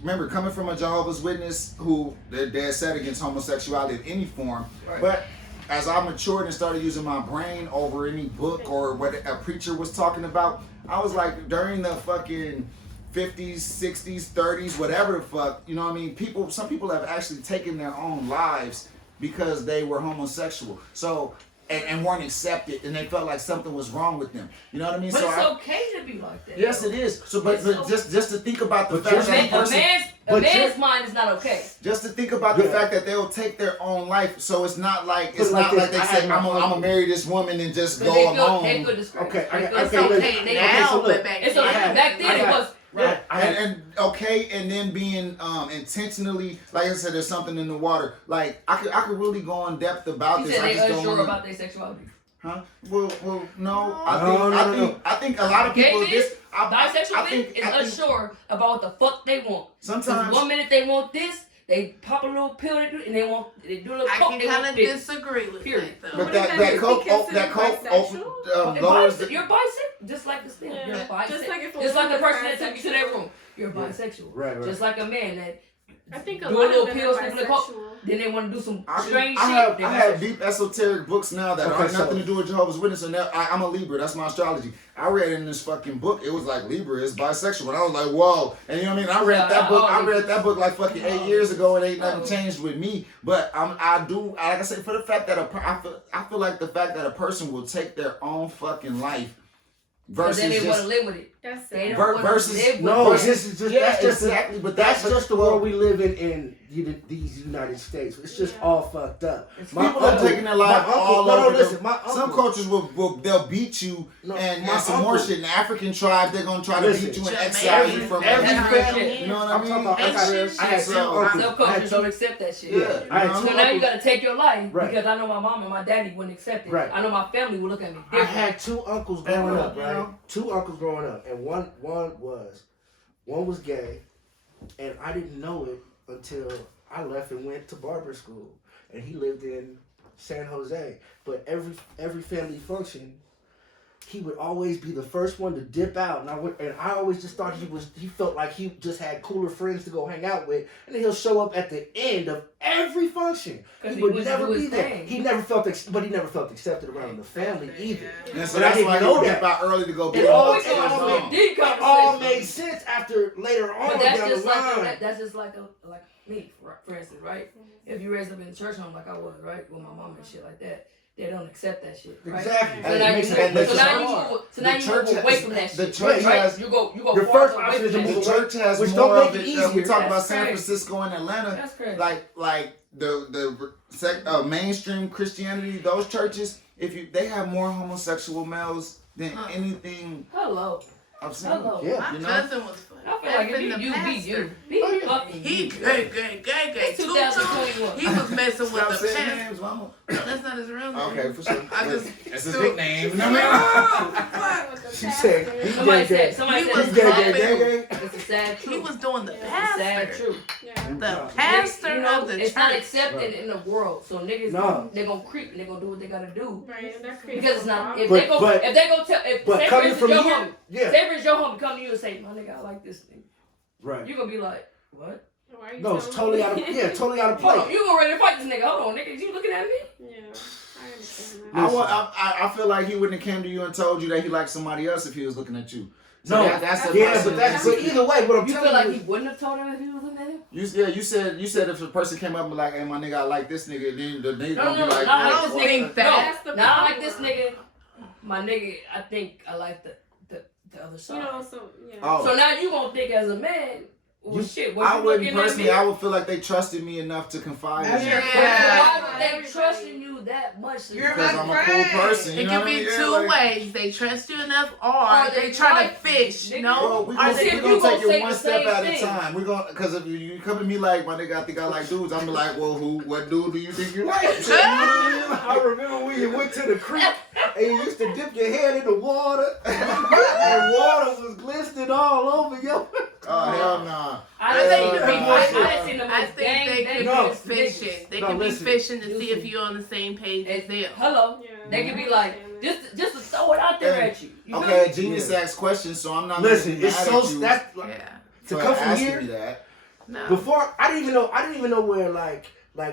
remember, coming from a Jehovah's Witness who they're dead set against homosexuality in any form, Right. but as I matured and started using my brain over any book or what a preacher was talking about, I was like, during the fucking 50s, 60s, 30s, whatever the fuck, you know what I mean? Some people have actually taken their own lives because they were homosexual. So, and weren't accepted, and they felt like something was wrong with them. You know what I mean? But so it's okay to be like that. yes, though. it is. So, but It's just to think about the But fact just- that a person, A man's mind is not okay. just to think about the Yeah. fact that they'll take their own life. So it's not like Put it like they this, I say had I'm my gonna uncle. marry this woman and just But go they alone. feel disgrace. Okay, They I- feel It's okay, disgrace. okay They- now, so look, but back It's then. okay. Back then it was. Right. and okay, and then being intentionally, like I said, there's something in the water. Like I could really go in depth about You this. said I they just don't unsure wanna, about their sexuality. huh? Well, no. No. I think a lot of Gay people. bitch, bisexual I bitch is unsure about what the fuck they want. sometimes. 'Cause 1 minute they want this, they pop a little pill they do, and they do a little I coke. can they kind want of this. disagree with Period. that though. But What that if that that coke is that coke bisexual? lowers the. You're bisexual, just like the stem. Yeah, You're bisexual. just like if a Just like the woman is person that took you to that bisexual. room. You're bisexual. Right. Just like a man that I think a do a lot little of them pill, are sniff a little coke, bisexual. then they want to do some I strange have, shit. I have deep esoteric books now that Okay, aren't so- nothing to do with Jehovah's Witness, and I'm a Libra. That's my astrology. I read in this fucking book, it was like Libra is bisexual, and I was like, whoa. And you know what I mean? I read that book. I read that book like fucking 8 years ago, and ain't nothing changed with me. But like I said, for the fact that I feel like the fact that a person will take their own fucking life But then versus they want to just. live with it. That's They it. don't want to versus- live with No, it. this is just Yeah, that's just exactly. But that's just the well, world we live in these United States. It's just Yeah. all fucked up. It's My People are uncle- taking their life my uncle- all no, over. listen, my uncle, Some cultures will they'll beat you No, and my some more uncle- shit. In the African tribe, they're gonna try to Listen, beat you and Jamaican, exile you from every That's every. real family. shit. You know what I I'm mean? talking about. Asian I had shit. two uncles. Some I had cultures two- don't accept that shit. Yeah, I had you So know? two now you uncles. gotta take your life Right. because I know my mom and my daddy wouldn't accept it. Right. I know my family would look at me I different. had two uncles growing up, you right? know? Two uncles growing up, and one was gay, and I didn't know it until I left and went to barber school, and he lived in San Jose. But every family function, he would always be the first one to dip out, and I always just thought he felt like he just had cooler friends to go hang out with, and then he'll show up at the end of every function. 'Cause He he would was never doing be his there. thing. He never felt accepted around the family either. And so But I that's didn't why know he that. dip out early to go It get all, we it going was to wrong. a deep it all conversation. made sense after later on But that's down just the like line. that's just like me, for instance, right? If you raised up in the church home like I was, right, with my mom and shit like that, they don't accept that shit, right? Exactly. So Hey, now it you makes move, it- makes so it now you hard. move, so The now you church move away has- from that the shit. church right? has- You go Your far first away option from is to that move The shit. church has Which more don't make of it it. We easier. talk about That's San crazy. Francisco and Atlanta, That's crazy. like the mainstream Christianity. Those churches, they have more homosexual males than anything Hello. I've seen. Hello. Yeah. My You know? cousin was I feel like if effing the you be pastor. you. Be fucking He you. gay. It's Tutu. 2021. He was messing with Stop the saying pastor. names, mama. That's not his real name. Okay, for sure. I just It's his threw- nickname. She said, he Somebody gay, gay. somebody He said was it's Gay, sad gay, truth. gay, gay. It's a sad He truth. was doing the It's a sad pastor. truth. Yeah. The pastor You know, of the it's not church. accepted Right. in the world. So niggas, No. they're gonna creep and they're gonna do what they gotta do. Right, and that creates Because it's a not. problem. If But- they go, but- if they go tell, if But say for coming instance from your here, homie, yeah, say for instance your homie come to you and say, my nigga, I like this nigga. right. You gonna be like, what? Why are you No, it's telling totally me? out of totally out of Hold on, place. you gonna ready to fight this nigga? Hold on, nigga, you looking at me? Yeah, I understand that. I feel like he wouldn't have came to you and told you that he liked somebody else if he was looking at you. So No, that's a yeah, person but that's that's- but either way, what I'm You feel telling like you, he wouldn't have told him if he was looking at him? you said if a person came up and be like, hey my nigga, I like this nigga, then the nigga No, gonna no, be no, like, not "Hey, like this what?" nigga. That's the No, not like problem. this nigga. My nigga, I think I like the other You side. know, so yeah. Oh. So now you gonna think as a man, Well, shit. I Was you wouldn't looking at personally. me? I would feel like they trusted me enough to confide in That's me. your Why would Everybody. they trusting you that much? You're Because my I'm a cool friend. person. You It know can what I be mean? Yeah, two like- ways. They trust you enough, or Or they they try like to you, fish. nigga. No, Well, we or gonna, see they, if we you gonna gonna take it say one the step same at a thing. time. We're gonna, because if you come to me like, my nigga, I think I like dudes, I'm like, well, what dude do you think you like? You know what I mean? I remember when you went to the creek and you used to dip your head in the water and water was glistening all over you. Oh, hell nah. I done seen the Uh, I done seen the I most think gang they could No. be fishing. They No, could be listen. fishing to see if Listen. you're on the same page as them. Hello. Yeah, They could I be like, understand that. just to throw it out there And- at you. You feel Okay, me? genius Yeah. asks questions, so I'm not Listen, gonna be it's mad so at you that's Yeah. to for come from asking here. me that. No. Before I didn't even know where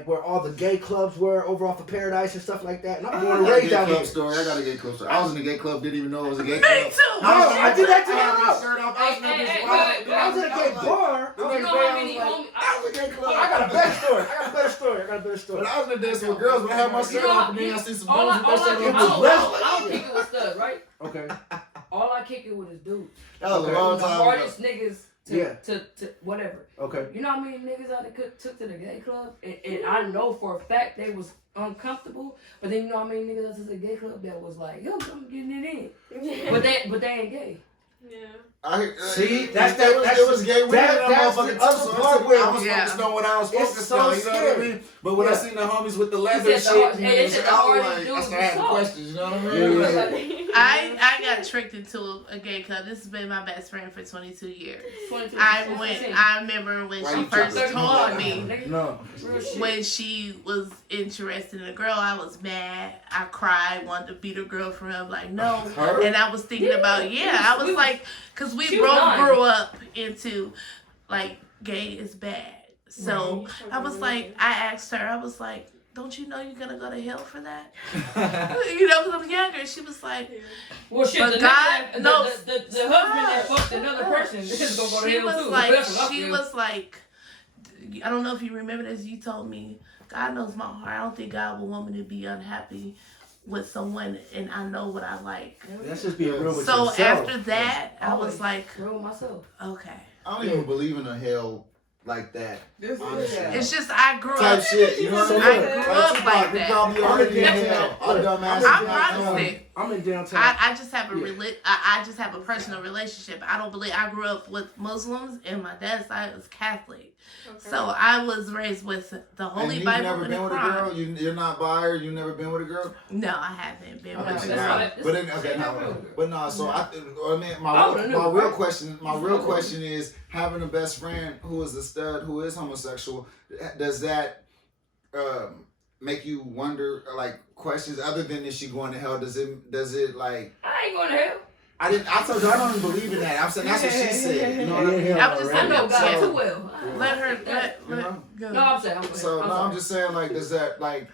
where all the gay clubs were over off of Paradise and stuff like that. And I'm I going got to a raid gay down club here. story. I got a gay club story. I was in a gay club, didn't even know it was a gay Me club. too. No, I did that to I had my him. shirt off. I was in Hey, this hey, wild- wait, wait, I was in a gay bar. The You next know day, how I many was like, homies? that was a gay club. I got a better story. I got a better story. But I was in the dancing with girls, but I had my You shirt know, off, and then I see some all dudes I, with all their I, shirt I, off. was don't, wrestling. I don't kick it with studs, right? Okay. All I kick it with is dudes. That was a Okay. long The time ago. hardest niggas to, Yeah. to whatever. Okay. You know how many niggas I done took to the gay club? And I know for a fact they was uncomfortable. But then you know how many niggas I took to the gay club that was like, yo, I'm getting it in. Yeah. But they ain't gay. I, See, it that's was gay women in that that's motherfucker the too. other So part where- I was Yeah. focused on what I was It's focused so on. You know what I scary. mean? But when I Yeah. seen the homies with the He leather said shit, the- they said the I was hardest like, I dudes started having was questions. You know what I mean? Yeah. I got tricked into a gay club. This has been my best friend for 22 years. 22, I 16. remember when Why she you first tripping? told me No. Real shit. when she was interested in a girl, I was mad. I cried, wanted to beat a girl for him. Like, no. Her? And I was thinking about, I was like, because we She was both nine. grew up into, like, gay is bad. So I was like, I asked her, I was like, don't you know you're going to go to hell for that? You know, because I'm younger. She was like, Well, shit, But the God nigga, knows- the husband that fucked another person is gonna go to she hell was too. like, That's what I she feel. was like, I don't know if you remember this. You told me, God knows my heart. I don't think God would want me to be unhappy with someone, and I know what I like. That's just being real with So yourself. after that, I was Always. like, Real myself. okay. I don't even believe in a hell like that. This Honestly. is It's just I grew Type up. shit. You know what So I mean? look, grew up like we that. probably already in hell. Our dumb asses I'm not Protestant. I'm in downtown. I just have a Yeah. I just have a personal relationship. I don't believe I grew up with Muslims, and my dad's side was Catholic. So I was raised with the And Holy you've Bible never and the been with a Quran. girl? You're not bi or you never been with a girl? No, I haven't been Okay, with so a that's now- girl. right. but then, okay, That's no, real. but no. So I mean, I would've knew, my real right? question, is having a best friend who is a stud, who is homosexual. Does that make you wonder, like, questions other than is she going to hell? Does it like? I ain't going to hell. I told you I don't even believe in that. I'm saying that's what she said. You know what I mean? I was just I know God So- too well. Let her You know? go. No, I'm saying. So I'm no, I'm sorry. just saying, like, does that, like,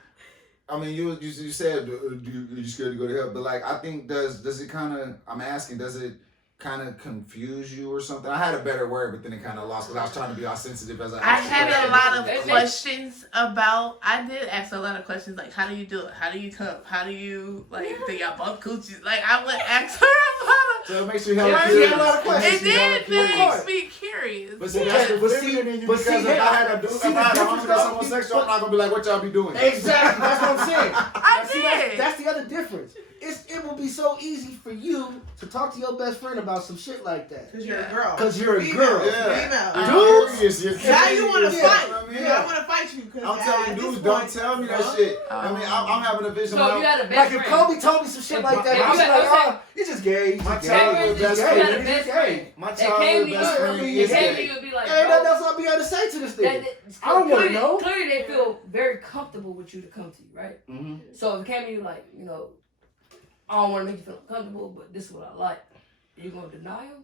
I mean, you said you scared to go to hell, but like, I think does it kind of? I'm asking, does it kind of confuse you or something? I had a better word, but then it kind of lost because I was trying to be all sensitive as I. I asked had a questions. lot of They- they- questions about. I did ask a lot of questions like, how do you do it? How do you come? How do you do y'all bump coochies? Like I would ask her about So it makes you hella Yeah, curious. she had a lot of questions. it. It did Curious. make me curious. But see, Okay, that's the but see- feminine in you but because see, if I yeah, had a dude, if see I the had a difference homie that's about homosexual, I'm not gonna be like, what y'all be doing? Exactly. That's what I'm saying. I See, did. that's the other difference. It will be so easy for you to talk to your best friend about some shit like that. Because you're a Yeah. girl. 'Cause you're a Female. girl. Yeah. Female. You're curious. You're Now curious. you want to Yeah, fight. you know what I mean? Yeah, I want to fight you. Cause I'm telling at you, this dudes, don't point, tell me that bro, shit. I mean, I'm having a vision. So when if you I'm- had a Like best if friend. Kobe told me some shit like that, If I'd you be had- like, okay. oh, you're just gay. My You're just childhood gay. If You're best you just had gay. a You're best just friend gay. my that came childhood to best you, friend that is came to gay. you and be like, Ain't bro, nothing else I'll be able to say to this thing. I don't wanna know. Clearly, they feel very comfortable with you to come to you, right? Mm-hmm. So if it came to you like, I don't want to make you feel uncomfortable, but this is what I like. You gonna deny him?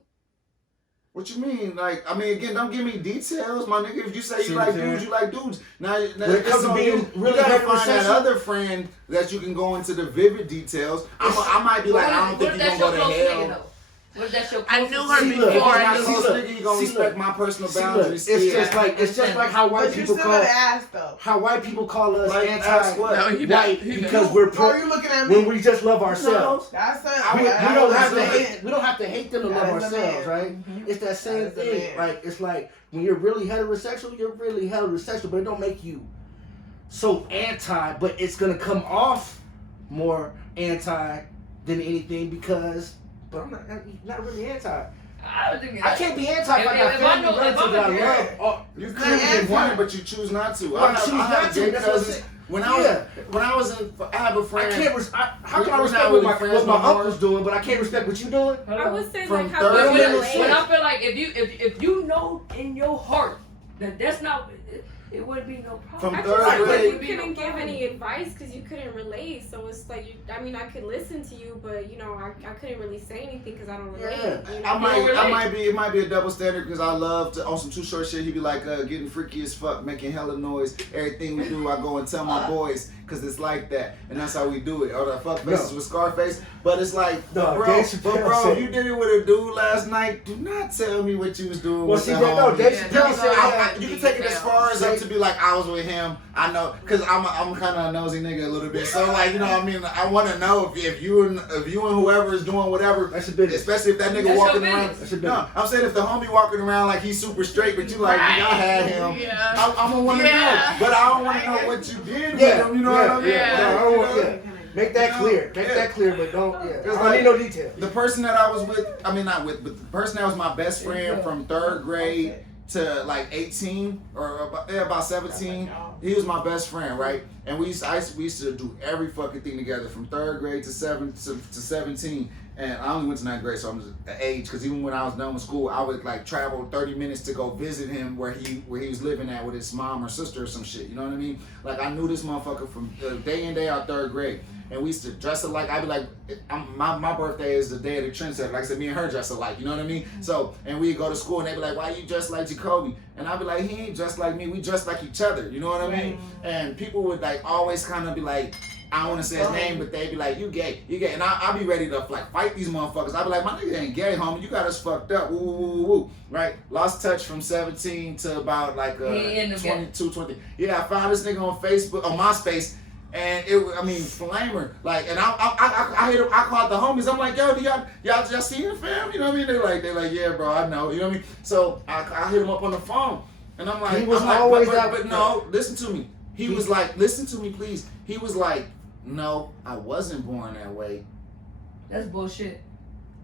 What you mean? Like, I mean, again, don't give me details, my nigga. If you say See you what like I'm saying? dudes, you like dudes. Now When it it's comes to on being you. really You gotta find that heterosexual- other friend that you can go into the vivid details. I might be like, I don't think What you're if gonna that's go your to close nigga hell. What if that's your I closest knew her See, friend? look, If before I'm I not knew close look, nigga, you gonna see, respect look. my personal See, look, boundaries. it's Yeah. just like how white But you're people still gonna call ask though. us Like, anti ask what? No, he not. white He because not. we're Oh, you looking at when me? we just love ourselves. That's it. We I don't would have to assume hate. We don't have to hate them to love That is the ourselves, man. right? It's that same That is the thing. man. Like it's like when you're really heterosexual, you're really heterosexual, but it don't make you so anti. But it's gonna come off more anti than anything because. But I'm not really anti. I don't think I can't be anti if I got If I family know- if relatives I'm that I a love. Oh, You Not could if anti. you wanted, but you choose not to. Well, I choose I not have to, gay that's what I'm cousins. saying. When I was Yeah. when I was in, I have a I friend. can't. How can I We're respect not what really my friends no more. uncle's doing, but I can't respect what you doing? I would say From like how third we When, middle relate. when I feel like if you know in your heart that that's not, it wouldn't be no problem. From I third just feel like grade- you It would be no couldn't give problem. any advice because you couldn't relate. So it's like I mean, I could listen to you, but you know, I couldn't really say anything because I don't relate. Yeah. You know? I might be. It might be a double standard because I love to on some Too Short shit. He be like getting freaky as fuck, making hella noise. Everything we do, I go and tell my boys because it's like that, and that's how we do it. Or the fuck faces with Scarface, but it's like, No, bro, Dave Chappelle bro, said- you did it with a dude last night. Do not tell me what you was doing Well, with see, the no, homie. Dave Yeah, Chappelle don't said say that. You can take it as far as up to be like I was with him. I know, cause I'm kind of a nosy nigga a little bit. So like, you know what I mean? I want to know if you and whoever is doing whatever, That's a business. especially if that nigga That's walking your around. business. That's your No, I'm saying if the homie walking around like he's super straight, but you like, Right. nigga, I had him. Yeah. I'm gonna want to Yeah. know, but I don't want to know what you did Yeah, with him. You know what I mean? yeah. No, I don't want- yeah. Make that Yeah. clear. Make Yeah. that clear, but don't. Yeah. It's I like- need no detail. The person that I was with, I mean not with, but the person that was my best friend from third grade to like 18 or about 17. He was my best friend, right? And we used to do every fucking thing together from third grade to 17. And I only went to ninth grade, so I'm just at age. Because even when I was done with school, I would like travel 30 minutes to go visit him where he was living at with his mom or sister or some shit. You know what I mean? Like I knew this motherfucker from day in day out third grade. And we used to dress alike. I'd be like, my birthday is the day of the trendsetter. Like I said, me and her dress alike. You know what I mean? So, and we'd go to school and they'd be like, why you dressed like Jacoby? And I'd be like, he ain't dressed like me. We dress like each other. You know what I mean? And people would like always kind of be like, I don't want to say his name, but they'd be like, you gay. And I'll be ready to like fight these motherfuckers. I'd be like, my nigga ain't gay, homie. You got us fucked up. Woo, woo, woo, woo. Right? Lost touch from 17 to about like 22, 20. Yeah, I found this nigga on Facebook, on MySpace. And flamer. Like, and I hit him. I called the homies. I'm like, yo, do y'all see him, fam? You know what I mean? They're like, yeah, bro, I know. You know what I mean? So I hit him up on the phone, and I'm like, He was always that. but no, listen to me. He was like, listen to me, please. He was like, no, I wasn't born that way. That's bullshit.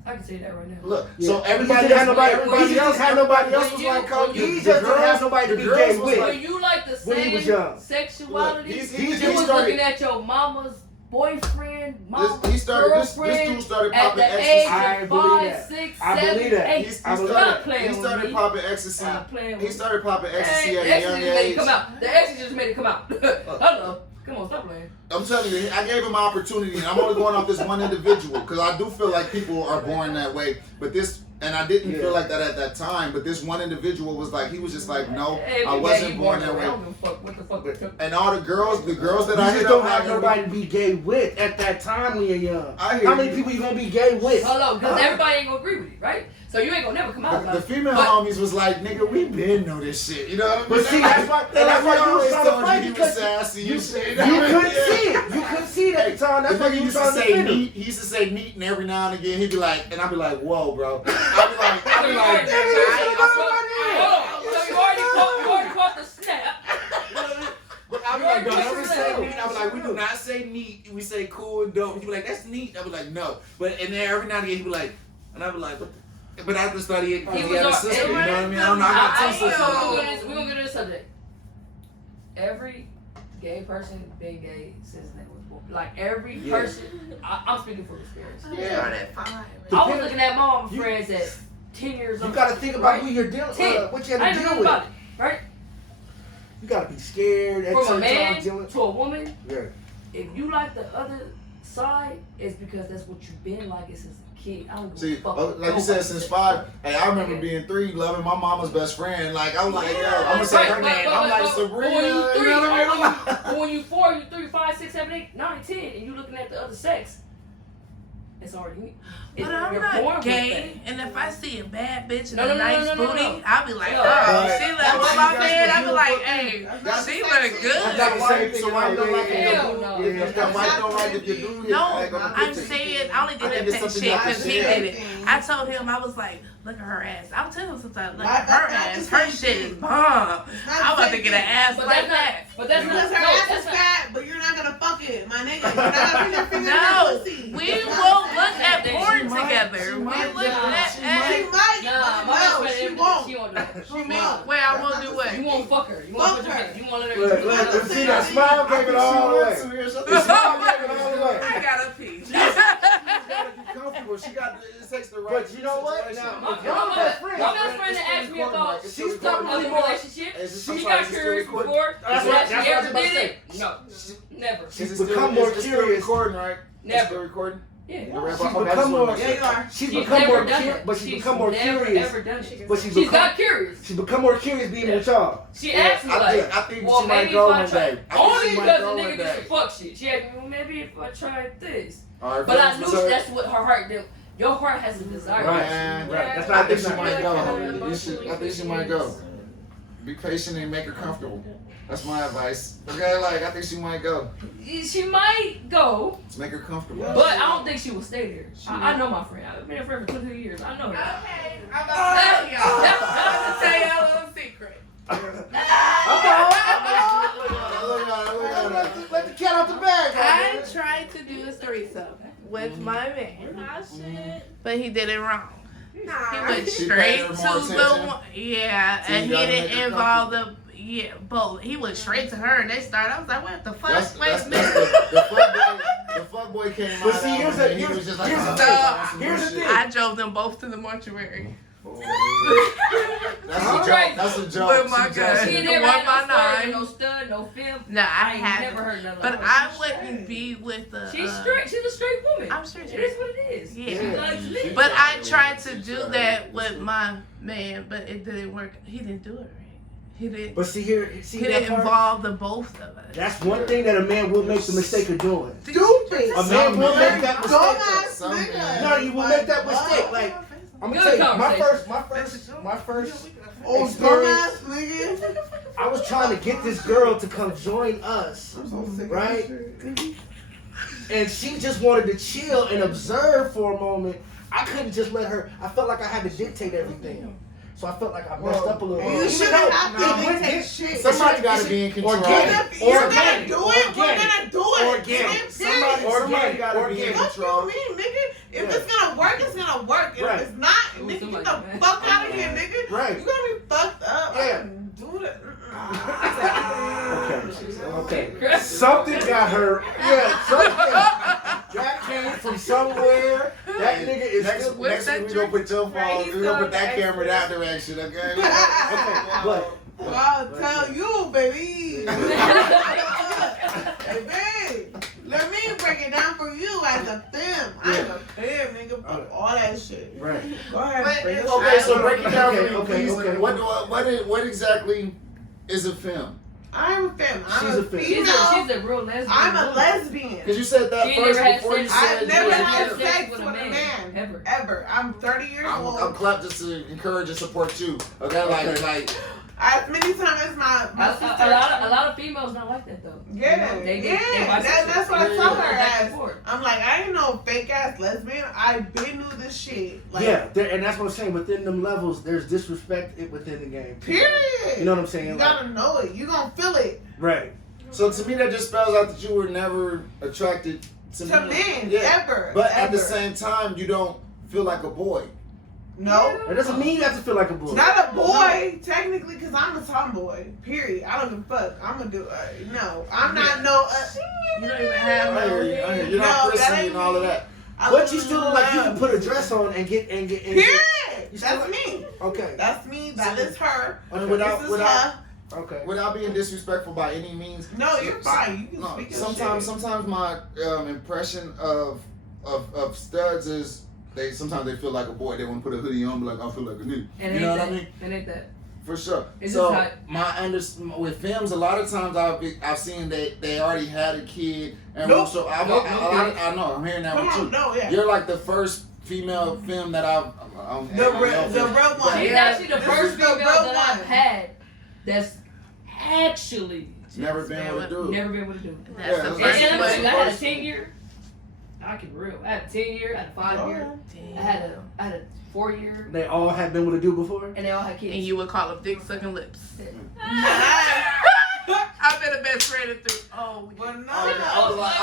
I can say that right now. Look, Yeah. so He everybody just had else, nobody- everybody he just else, had nobody else was was like, like, Kobe. He just didn't have nobody to be gay with. When you like the When he was same young. sexuality, Look, you he was started- looking at your mama's boyfriend, mama's This girlfriend dude started at popping the ecstasy. age I of believe 5, that. 6, I 7, believe that. 8. He Stop started- playing He started with me. popping ecstasy. Stop playing He with started popping ecstasy Hey, at the a young exes just made it age. come out. The exes just made it come out. Hello. Come on, stop playing. I'm telling you, I gave him an opportunity, and I'm only going off this one individual because I do feel like people are born that way. But this, and I didn't feel like that at that time. But this one individual was like, he was just like, no, Hey, I we wasn't gay, born you that I way. don't give a fuck what the fuck it took. And all the girls that You I just hit don't up, have nobody to be gay with at that time when you're young. I hear How many you. people you gonna be gay with? Hello, because everybody ain't gonna agree with it, right? So you ain't gonna never come out The about female But- homies was like, nigga, we been know this shit. You know what I mean? But see, that's why And that's why you was always trying to told fight you he was because sassy you and shit. you couldn't see it. You couldn't see it at the time. That's The why nigga you used was to trying to say defend him. neat. He used to say neat, and every now and again he'd be like, and I'd be like, whoa, bro. I'd be like, So you already caught the snap. But I be like, don't ever say neat. I be like, we do not say neat. We say cool and dope. He'd be like, that's neat. I be like, no. But and then every now and again he'd be like, and I be like, but I just thought he had a sister. You know what I mean? I don't know. I got two sisters. We're gonna get to this subject. Every gay person been gay since they was born. Like every person, I'm speaking from experience. Yeah. At 5. I was looking at my mama friends at 10 years old. You gotta think about who you're dealing 10. what you I have to didn't deal know with. about it, right? You gotta be scared at From a certain man times dealing. to a woman, Yeah. if you like the other side, it's because that's what you've been like since a kid. I don't give See, a fuck. like you said, since 5, hey, I remember being 3, loving my mama's best friend. Like, I'm like, yo, I'm gonna say her name. I'm like, Sabrina. You know what I mean? But when you 4, you 3, 5, 6, 7, 8, 9, 10, and you looking at the other sex, it's already. But I'm you're not born with gay, and if I see a bad bitch and No, a no, no, nice no, no, booty, no. I'll be like, No. oh, she That's look what my you man. guys I'll be do like, for hey, That's she the look same thing. good. That's the same thing. So why you don't like it? Hell no. If that white don't like if you do it, No, I ain't gonna I'm put it. saying I only did I think that it's petty something shit you have because to he share. did it. I told him, I was like, look at her ass. I'll tell him sometimes, look Like, at her that's ass. not Her the shit same is thing. bomb. I'm about to get an ass But like that's not. that. But that's not. Because her No, ass that's is not. fat, but you're not gonna fuck it, my nigga. You're not gonna put your finger in No, her pussy. we That's will not the look same at thing. porn She might- together. she We might- look yeah, at She ass. might. Nah, my No, best friend she Emily, won't. she won't do that. She won't. Where I won't That's do not what? the You same. won't fuck her. You won't Fuck put your her. finger. You won't let her. Look, you won't let her- see that smile gave it all away. The smile gave it all away. I got a piece. She gotta be comfortable. She got. It takes the right. But you know what? situation. Now, My if y'all best friends, my best friend that asked me about It's she's still recording. probably other more- relationships. Is it- She I'm got sorry, is it still curious recording? before. That's but what- she that's what I was ever about to did say. it. No, never. Is She's it still- become more is it still curious. recording, right? It's Never. still recording. Yeah. The red She's bar- okay, I just become wanna more. make Yeah, sure. you are. She's She's become never more done curious, that. but she's She's become more never, curious. ever done it. But she's She's become got curious. she's become more curious being with y'all. She asked me I like, think- I think well, she might maybe go if I one try, day. I think only she might because the go nigga one did day. some fuck shit. She asked me, well, maybe if I tried this. All right, But I friends, knew so- that's what her heart did. Your heart has a desire. Right. Man, Right. That's I not think she that's not- might go. Emotionally You should- I think she might go. Be patient and make her comfortable. That's my advice. Okay, like I think she might go. She might go, Let's make her comfortable. but I don't think she will stay there. I know my friend. I've been a friend for 22 years. I know her. Okay, I'm about to tell y'all. I'm about to tell y'all a little secret. Let the cat out the bag. I goddamn. tried to do a threesome with my man, Nah, shit. but he did it wrong. He Nah. went She straight paid her to more the attention? one, yeah, So and you he gotta make didn't her involve the both. He went straight to her, and they started. I was like, what the fuck? That's Wait a the minute. fuck boy came But out see, here's and he the- was just like, here's the oh, thing. that's some Here's the bullshit. thing. I drove them both to the mortuary. That's a Huh? joke. That's a joke. With my She gun. just- She The never one had by no flirt, nine. no stud, no film. No, I I ain't haven't. never heard nothing But like I that. wouldn't be with the. She's straight. She's a straight woman. I'm straight. It is what it is. Yeah. She likes living. But I tried to do that with my man, but it didn't work. He didn't do it right. He didn't. But see here, see He that didn't part? involve the both of us. That's one thing that a man will make the mistake of doing. Stupid. A man will make that mistake. Dumbass Some nigga. man. No, you will make that mistake. Like I'm Good gonna tell you, my conversation. first Oh, experience. dumbass nigga. I was trying to get this girl to come join us, I'm so sick of right? this shit. And she just wanted to chill and observe for a moment. I couldn't just let her. I felt like I had to dictate everything. So I felt like I messed up a little bit. You Even shouldn't though have it to went dictate in- shit. Somebody got to be in control. Organic. You're gonna Organic. do it. We're Organic. gonna do it. Organic. Somebody Organic. got to be in Organic. What control. you mean, nigga? If Yeah. it's gonna work, it's gonna work. And Right. if it's not, Ooh, nigga, somebody get the mad. fuck out of here, nigga. Right. You gonna be fucked up. Yeah. I can do that. Okay. Something got her. Yeah. Something. That came from somewhere. That nigga is Next, still. next week we gonna put your phone. Right, he's We gonna put going that to camera that direction. Okay. Okay. But. Well, I'll tell you, baby. Hey, babe. Let me break it down for you as a femme. I'm a femme, nigga. Fuck all that shit. Right. Go ahead. But break it it's- down. Okay, so break it down for Okay, me, okay, please. okay. What exactly is a film? I'm a femme. I'm She's a a femme. She's female. a real lesbian. I'm a woman. lesbian. Because you said that She first never had before you sex. said I've you never were had gay. sex with a man. Ever. Ever. I'm 30 years I'm old. clapped just to encourage and support you. Okay, like As many times as my A sister. lot of females don't like that though. Yeah, You know, they yeah. bisexual. That's what I Yeah, saw yeah. her Back and as. forth. I'm like, I ain't no fake ass lesbian. I been knew this shit. Like, Yeah, and that's what I'm saying. Within them levels, there's disrespect within the game. period. You know what I'm saying? You Like, gotta know it. You gonna feel it. right. so to me that just spells out that you were never attracted to To men, Yeah. ever. But at the ever. same time, you don't feel like a boy. No. It doesn't mean you have to feel like a boy. Not a boy, technically, because I'm a tomboy. Period. I don't give a fuck. I'm gonna do no. I'm not no. You don't even have I hear you. I hear you. You're No, not that prissy ain't and all of me. that. But you still look like you can put a dress on and get. Period. You still That's like- me. Okay. That's me. That is her. And Okay. without This is without her. Okay. without being disrespectful by any means. No, you're fine. You can No, speak your sometimes my impression of studs is sometimes they feel like a boy. They want to put a hoodie on, be like I feel like a nigga. And You know ain't what I that? mean? And ain't that? For sure. It's So just with films, a lot of times I've seen they already had a kid, and Nope. so I know I'm hearing that Come one on, too. no, yeah. You're like the first female film that I've The real one. She's Yeah. actually the This first is the female real that I've one. had that's actually never been able to do it. never been able to do it. That's Yeah, the that's And first let me tell you, I one. had a 10-year. I keep it real. I had a 10-year, I had a 5-year, I had a 4-year, They all have been able to do before. and they all had kids. And you would call them dick sucking lips. Nah. I've been a best friend through. Oh, Well, no. I was like,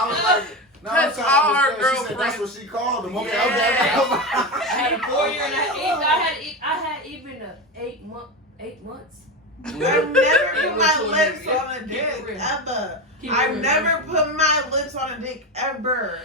no, I'm Because trying to all her understand. She said that's girlfriends- what she called them. Okay, Yeah. okay. I had a 4-year, and I had even a 8 months. I've never Yeah, put my we're lips children. on a Keep it dick real. ever. Keep it I've real. never put my lips on a dick ever.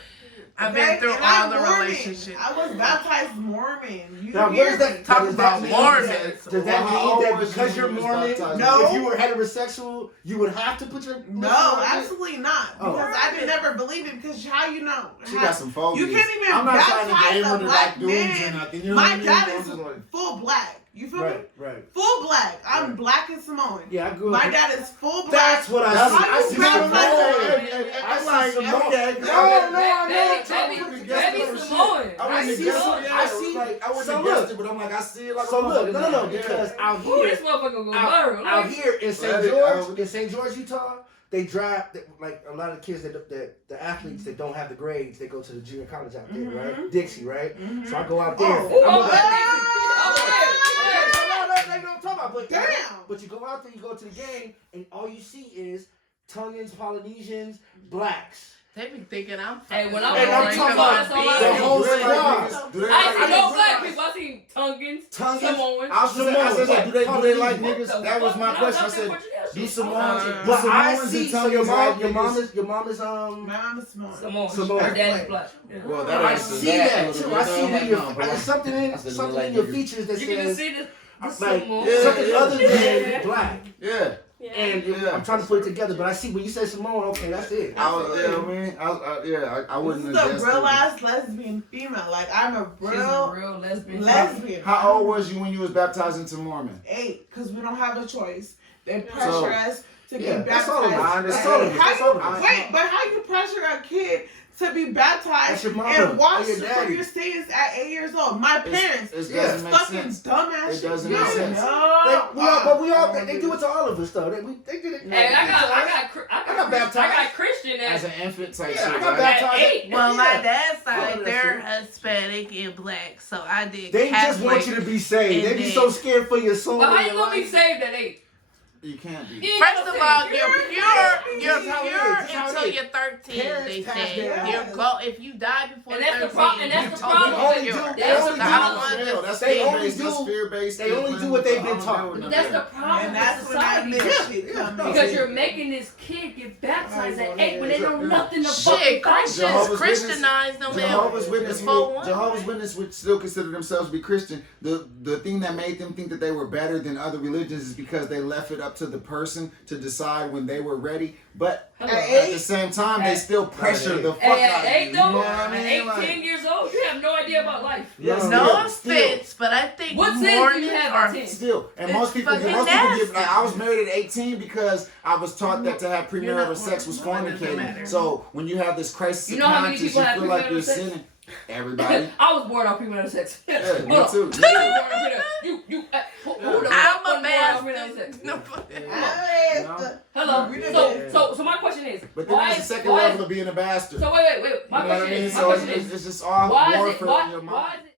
I've Okay? been through And all I'm the Mormon. relationships. I was baptized Mormon. You Now, hear where's me? that? Talk does about that mean Mormons. that- Does Well, that how mean old that was because you you're when you was Mormon, baptized? No. if you were heterosexual, you would have to put your lips No, on it? absolutely not. Oh. Because I did never believe it. Because how you know? She How- got some phobias. You can't even I'm not trying to baptize game a her to black like dudes man. or nothing. You know My what I mean? dad I'm is just like, full black. You feel me? Right, right. Full black. I'm Right. black and Samoan. Yeah, I grew My up. dad is full black. That's what I see. How I you see baptize Samoan. a- I'm like, Samoan. okay. No, No, I'm Baby, not. baby Samoan. I I wouldn't see have guessed some- it. I see- Like, I wouldn't so have guessed look. it, but I'm like, I see it like So a look, motherfucker no, now. because out Ooh, here, this motherfucker go viral. out Like, here in Let St. it George, out. in St. George, Utah, they draft like a lot of kids that the athletes that don't have the grades. They go to the junior college out there, right? Dixie, right? Mhm. So I go out there. Oh. I'm Oh, like, okay. they don't talk about, Damn. but you go out there, you go to the game, and all you see is Tongans, Polynesians, blacks. They be thinking I'm Hey, when I fucking And I'm crazy. talking about that's all I the see. whole Do they like squad. niggas? Do they I like see no niggas? black people. I see Tongans, Tongans, Samoans. I was like, do they like Polynesian. niggas? That was my question. I said, do Samoans, do But I Samoans see. and So your Tongans mom, like your mom niggas? is your mom is My mom is Samoan. Samoan. Samoan. Her dad's black. Yeah. Well, that I answers see that a too. little I bit. see I'm that like, your no, bro. there's something I said, in like your niggas. features that You can just says see the like Samoan. Yeah. something other than Yeah. black. Yeah. Yeah. And Yeah. I'm trying to put it together, but I see when you say Samoan, okay, that's it. I was, you know what I mean? I This wouldn't is have a guessed real it. ass lesbian female. Like I'm a She's a real real lesbian. lesbian. How old was you when you was baptized into Mormon? 8, because we don't have a choice. They pressure So- us to Yeah, get that's all of it. baptized. I That's all of it. How That's all you, of it. wait, but how you pressure a kid to be That's baptized your mama and wash or your for daddy. your sins at 8 years old? My parents, It Yeah, doesn't make fucking sense. dumbass It shit. doesn't Yeah, make sense. no. They do it to all of us though. They did it. Hey, I got baptized. I got Christian As as an infant type Yeah, shit, I got right? baptized. at 8. Well, my Yeah. dad's All of side, that they're shit. Hispanic and black, so I did They just Catholic. want you to be saved. They and be then- so scared for your soul. But how and you your gonna be life. saved at 8? You can't be. You ain't First gonna of say all, you're you're This pure is how it is. until you're 13. Parents They pass said that you're on. go if you die before And that's the 13. pro- and that's the problem. They only do- You're- they that's only the do- problem. That's They only fear-based. do- That's fear-based. they only do what they've been taught. But that's the problem And with that's when that society. nigga shit Yeah. come No. in. Because you're making this kid get baptized at 8 when they know nothing about Shit, Christ. Jehovah's Christianize them. Jehovah's Witness, Before one. Jehovah's Witness would still consider themselves to be Christian. The thing that made them think that they were better than other religions is because they left it up to the person to decide when they were ready. But At at the same time, they still pressure the fuck out At of you. 8 You though, know what I at mean? 8, Like, 10 years old, you have no idea about life. Yeah, No still. offense, but I think What sense do Mormons you have are at 10? Still, and It's most people fucking get nasty. like I was married at 18 because I was taught that to have You're not premarital sex was Mormon, it doesn't fornicating. matter. So when you have this crisis You of know how many conscience, people you have feel like you're premarital sex? sinning. Everybody. I was born off premarital sex. Yeah, Hold me on. too. You was born off premarital- who the fuck I'm was a born off premarital sex? bastard. No. Hello. We did So my question is, But then why there's a is second why level is, of being a bastard. so wait. My You know what I question mean? is, So it's just all why is it warfare in your mind. why is it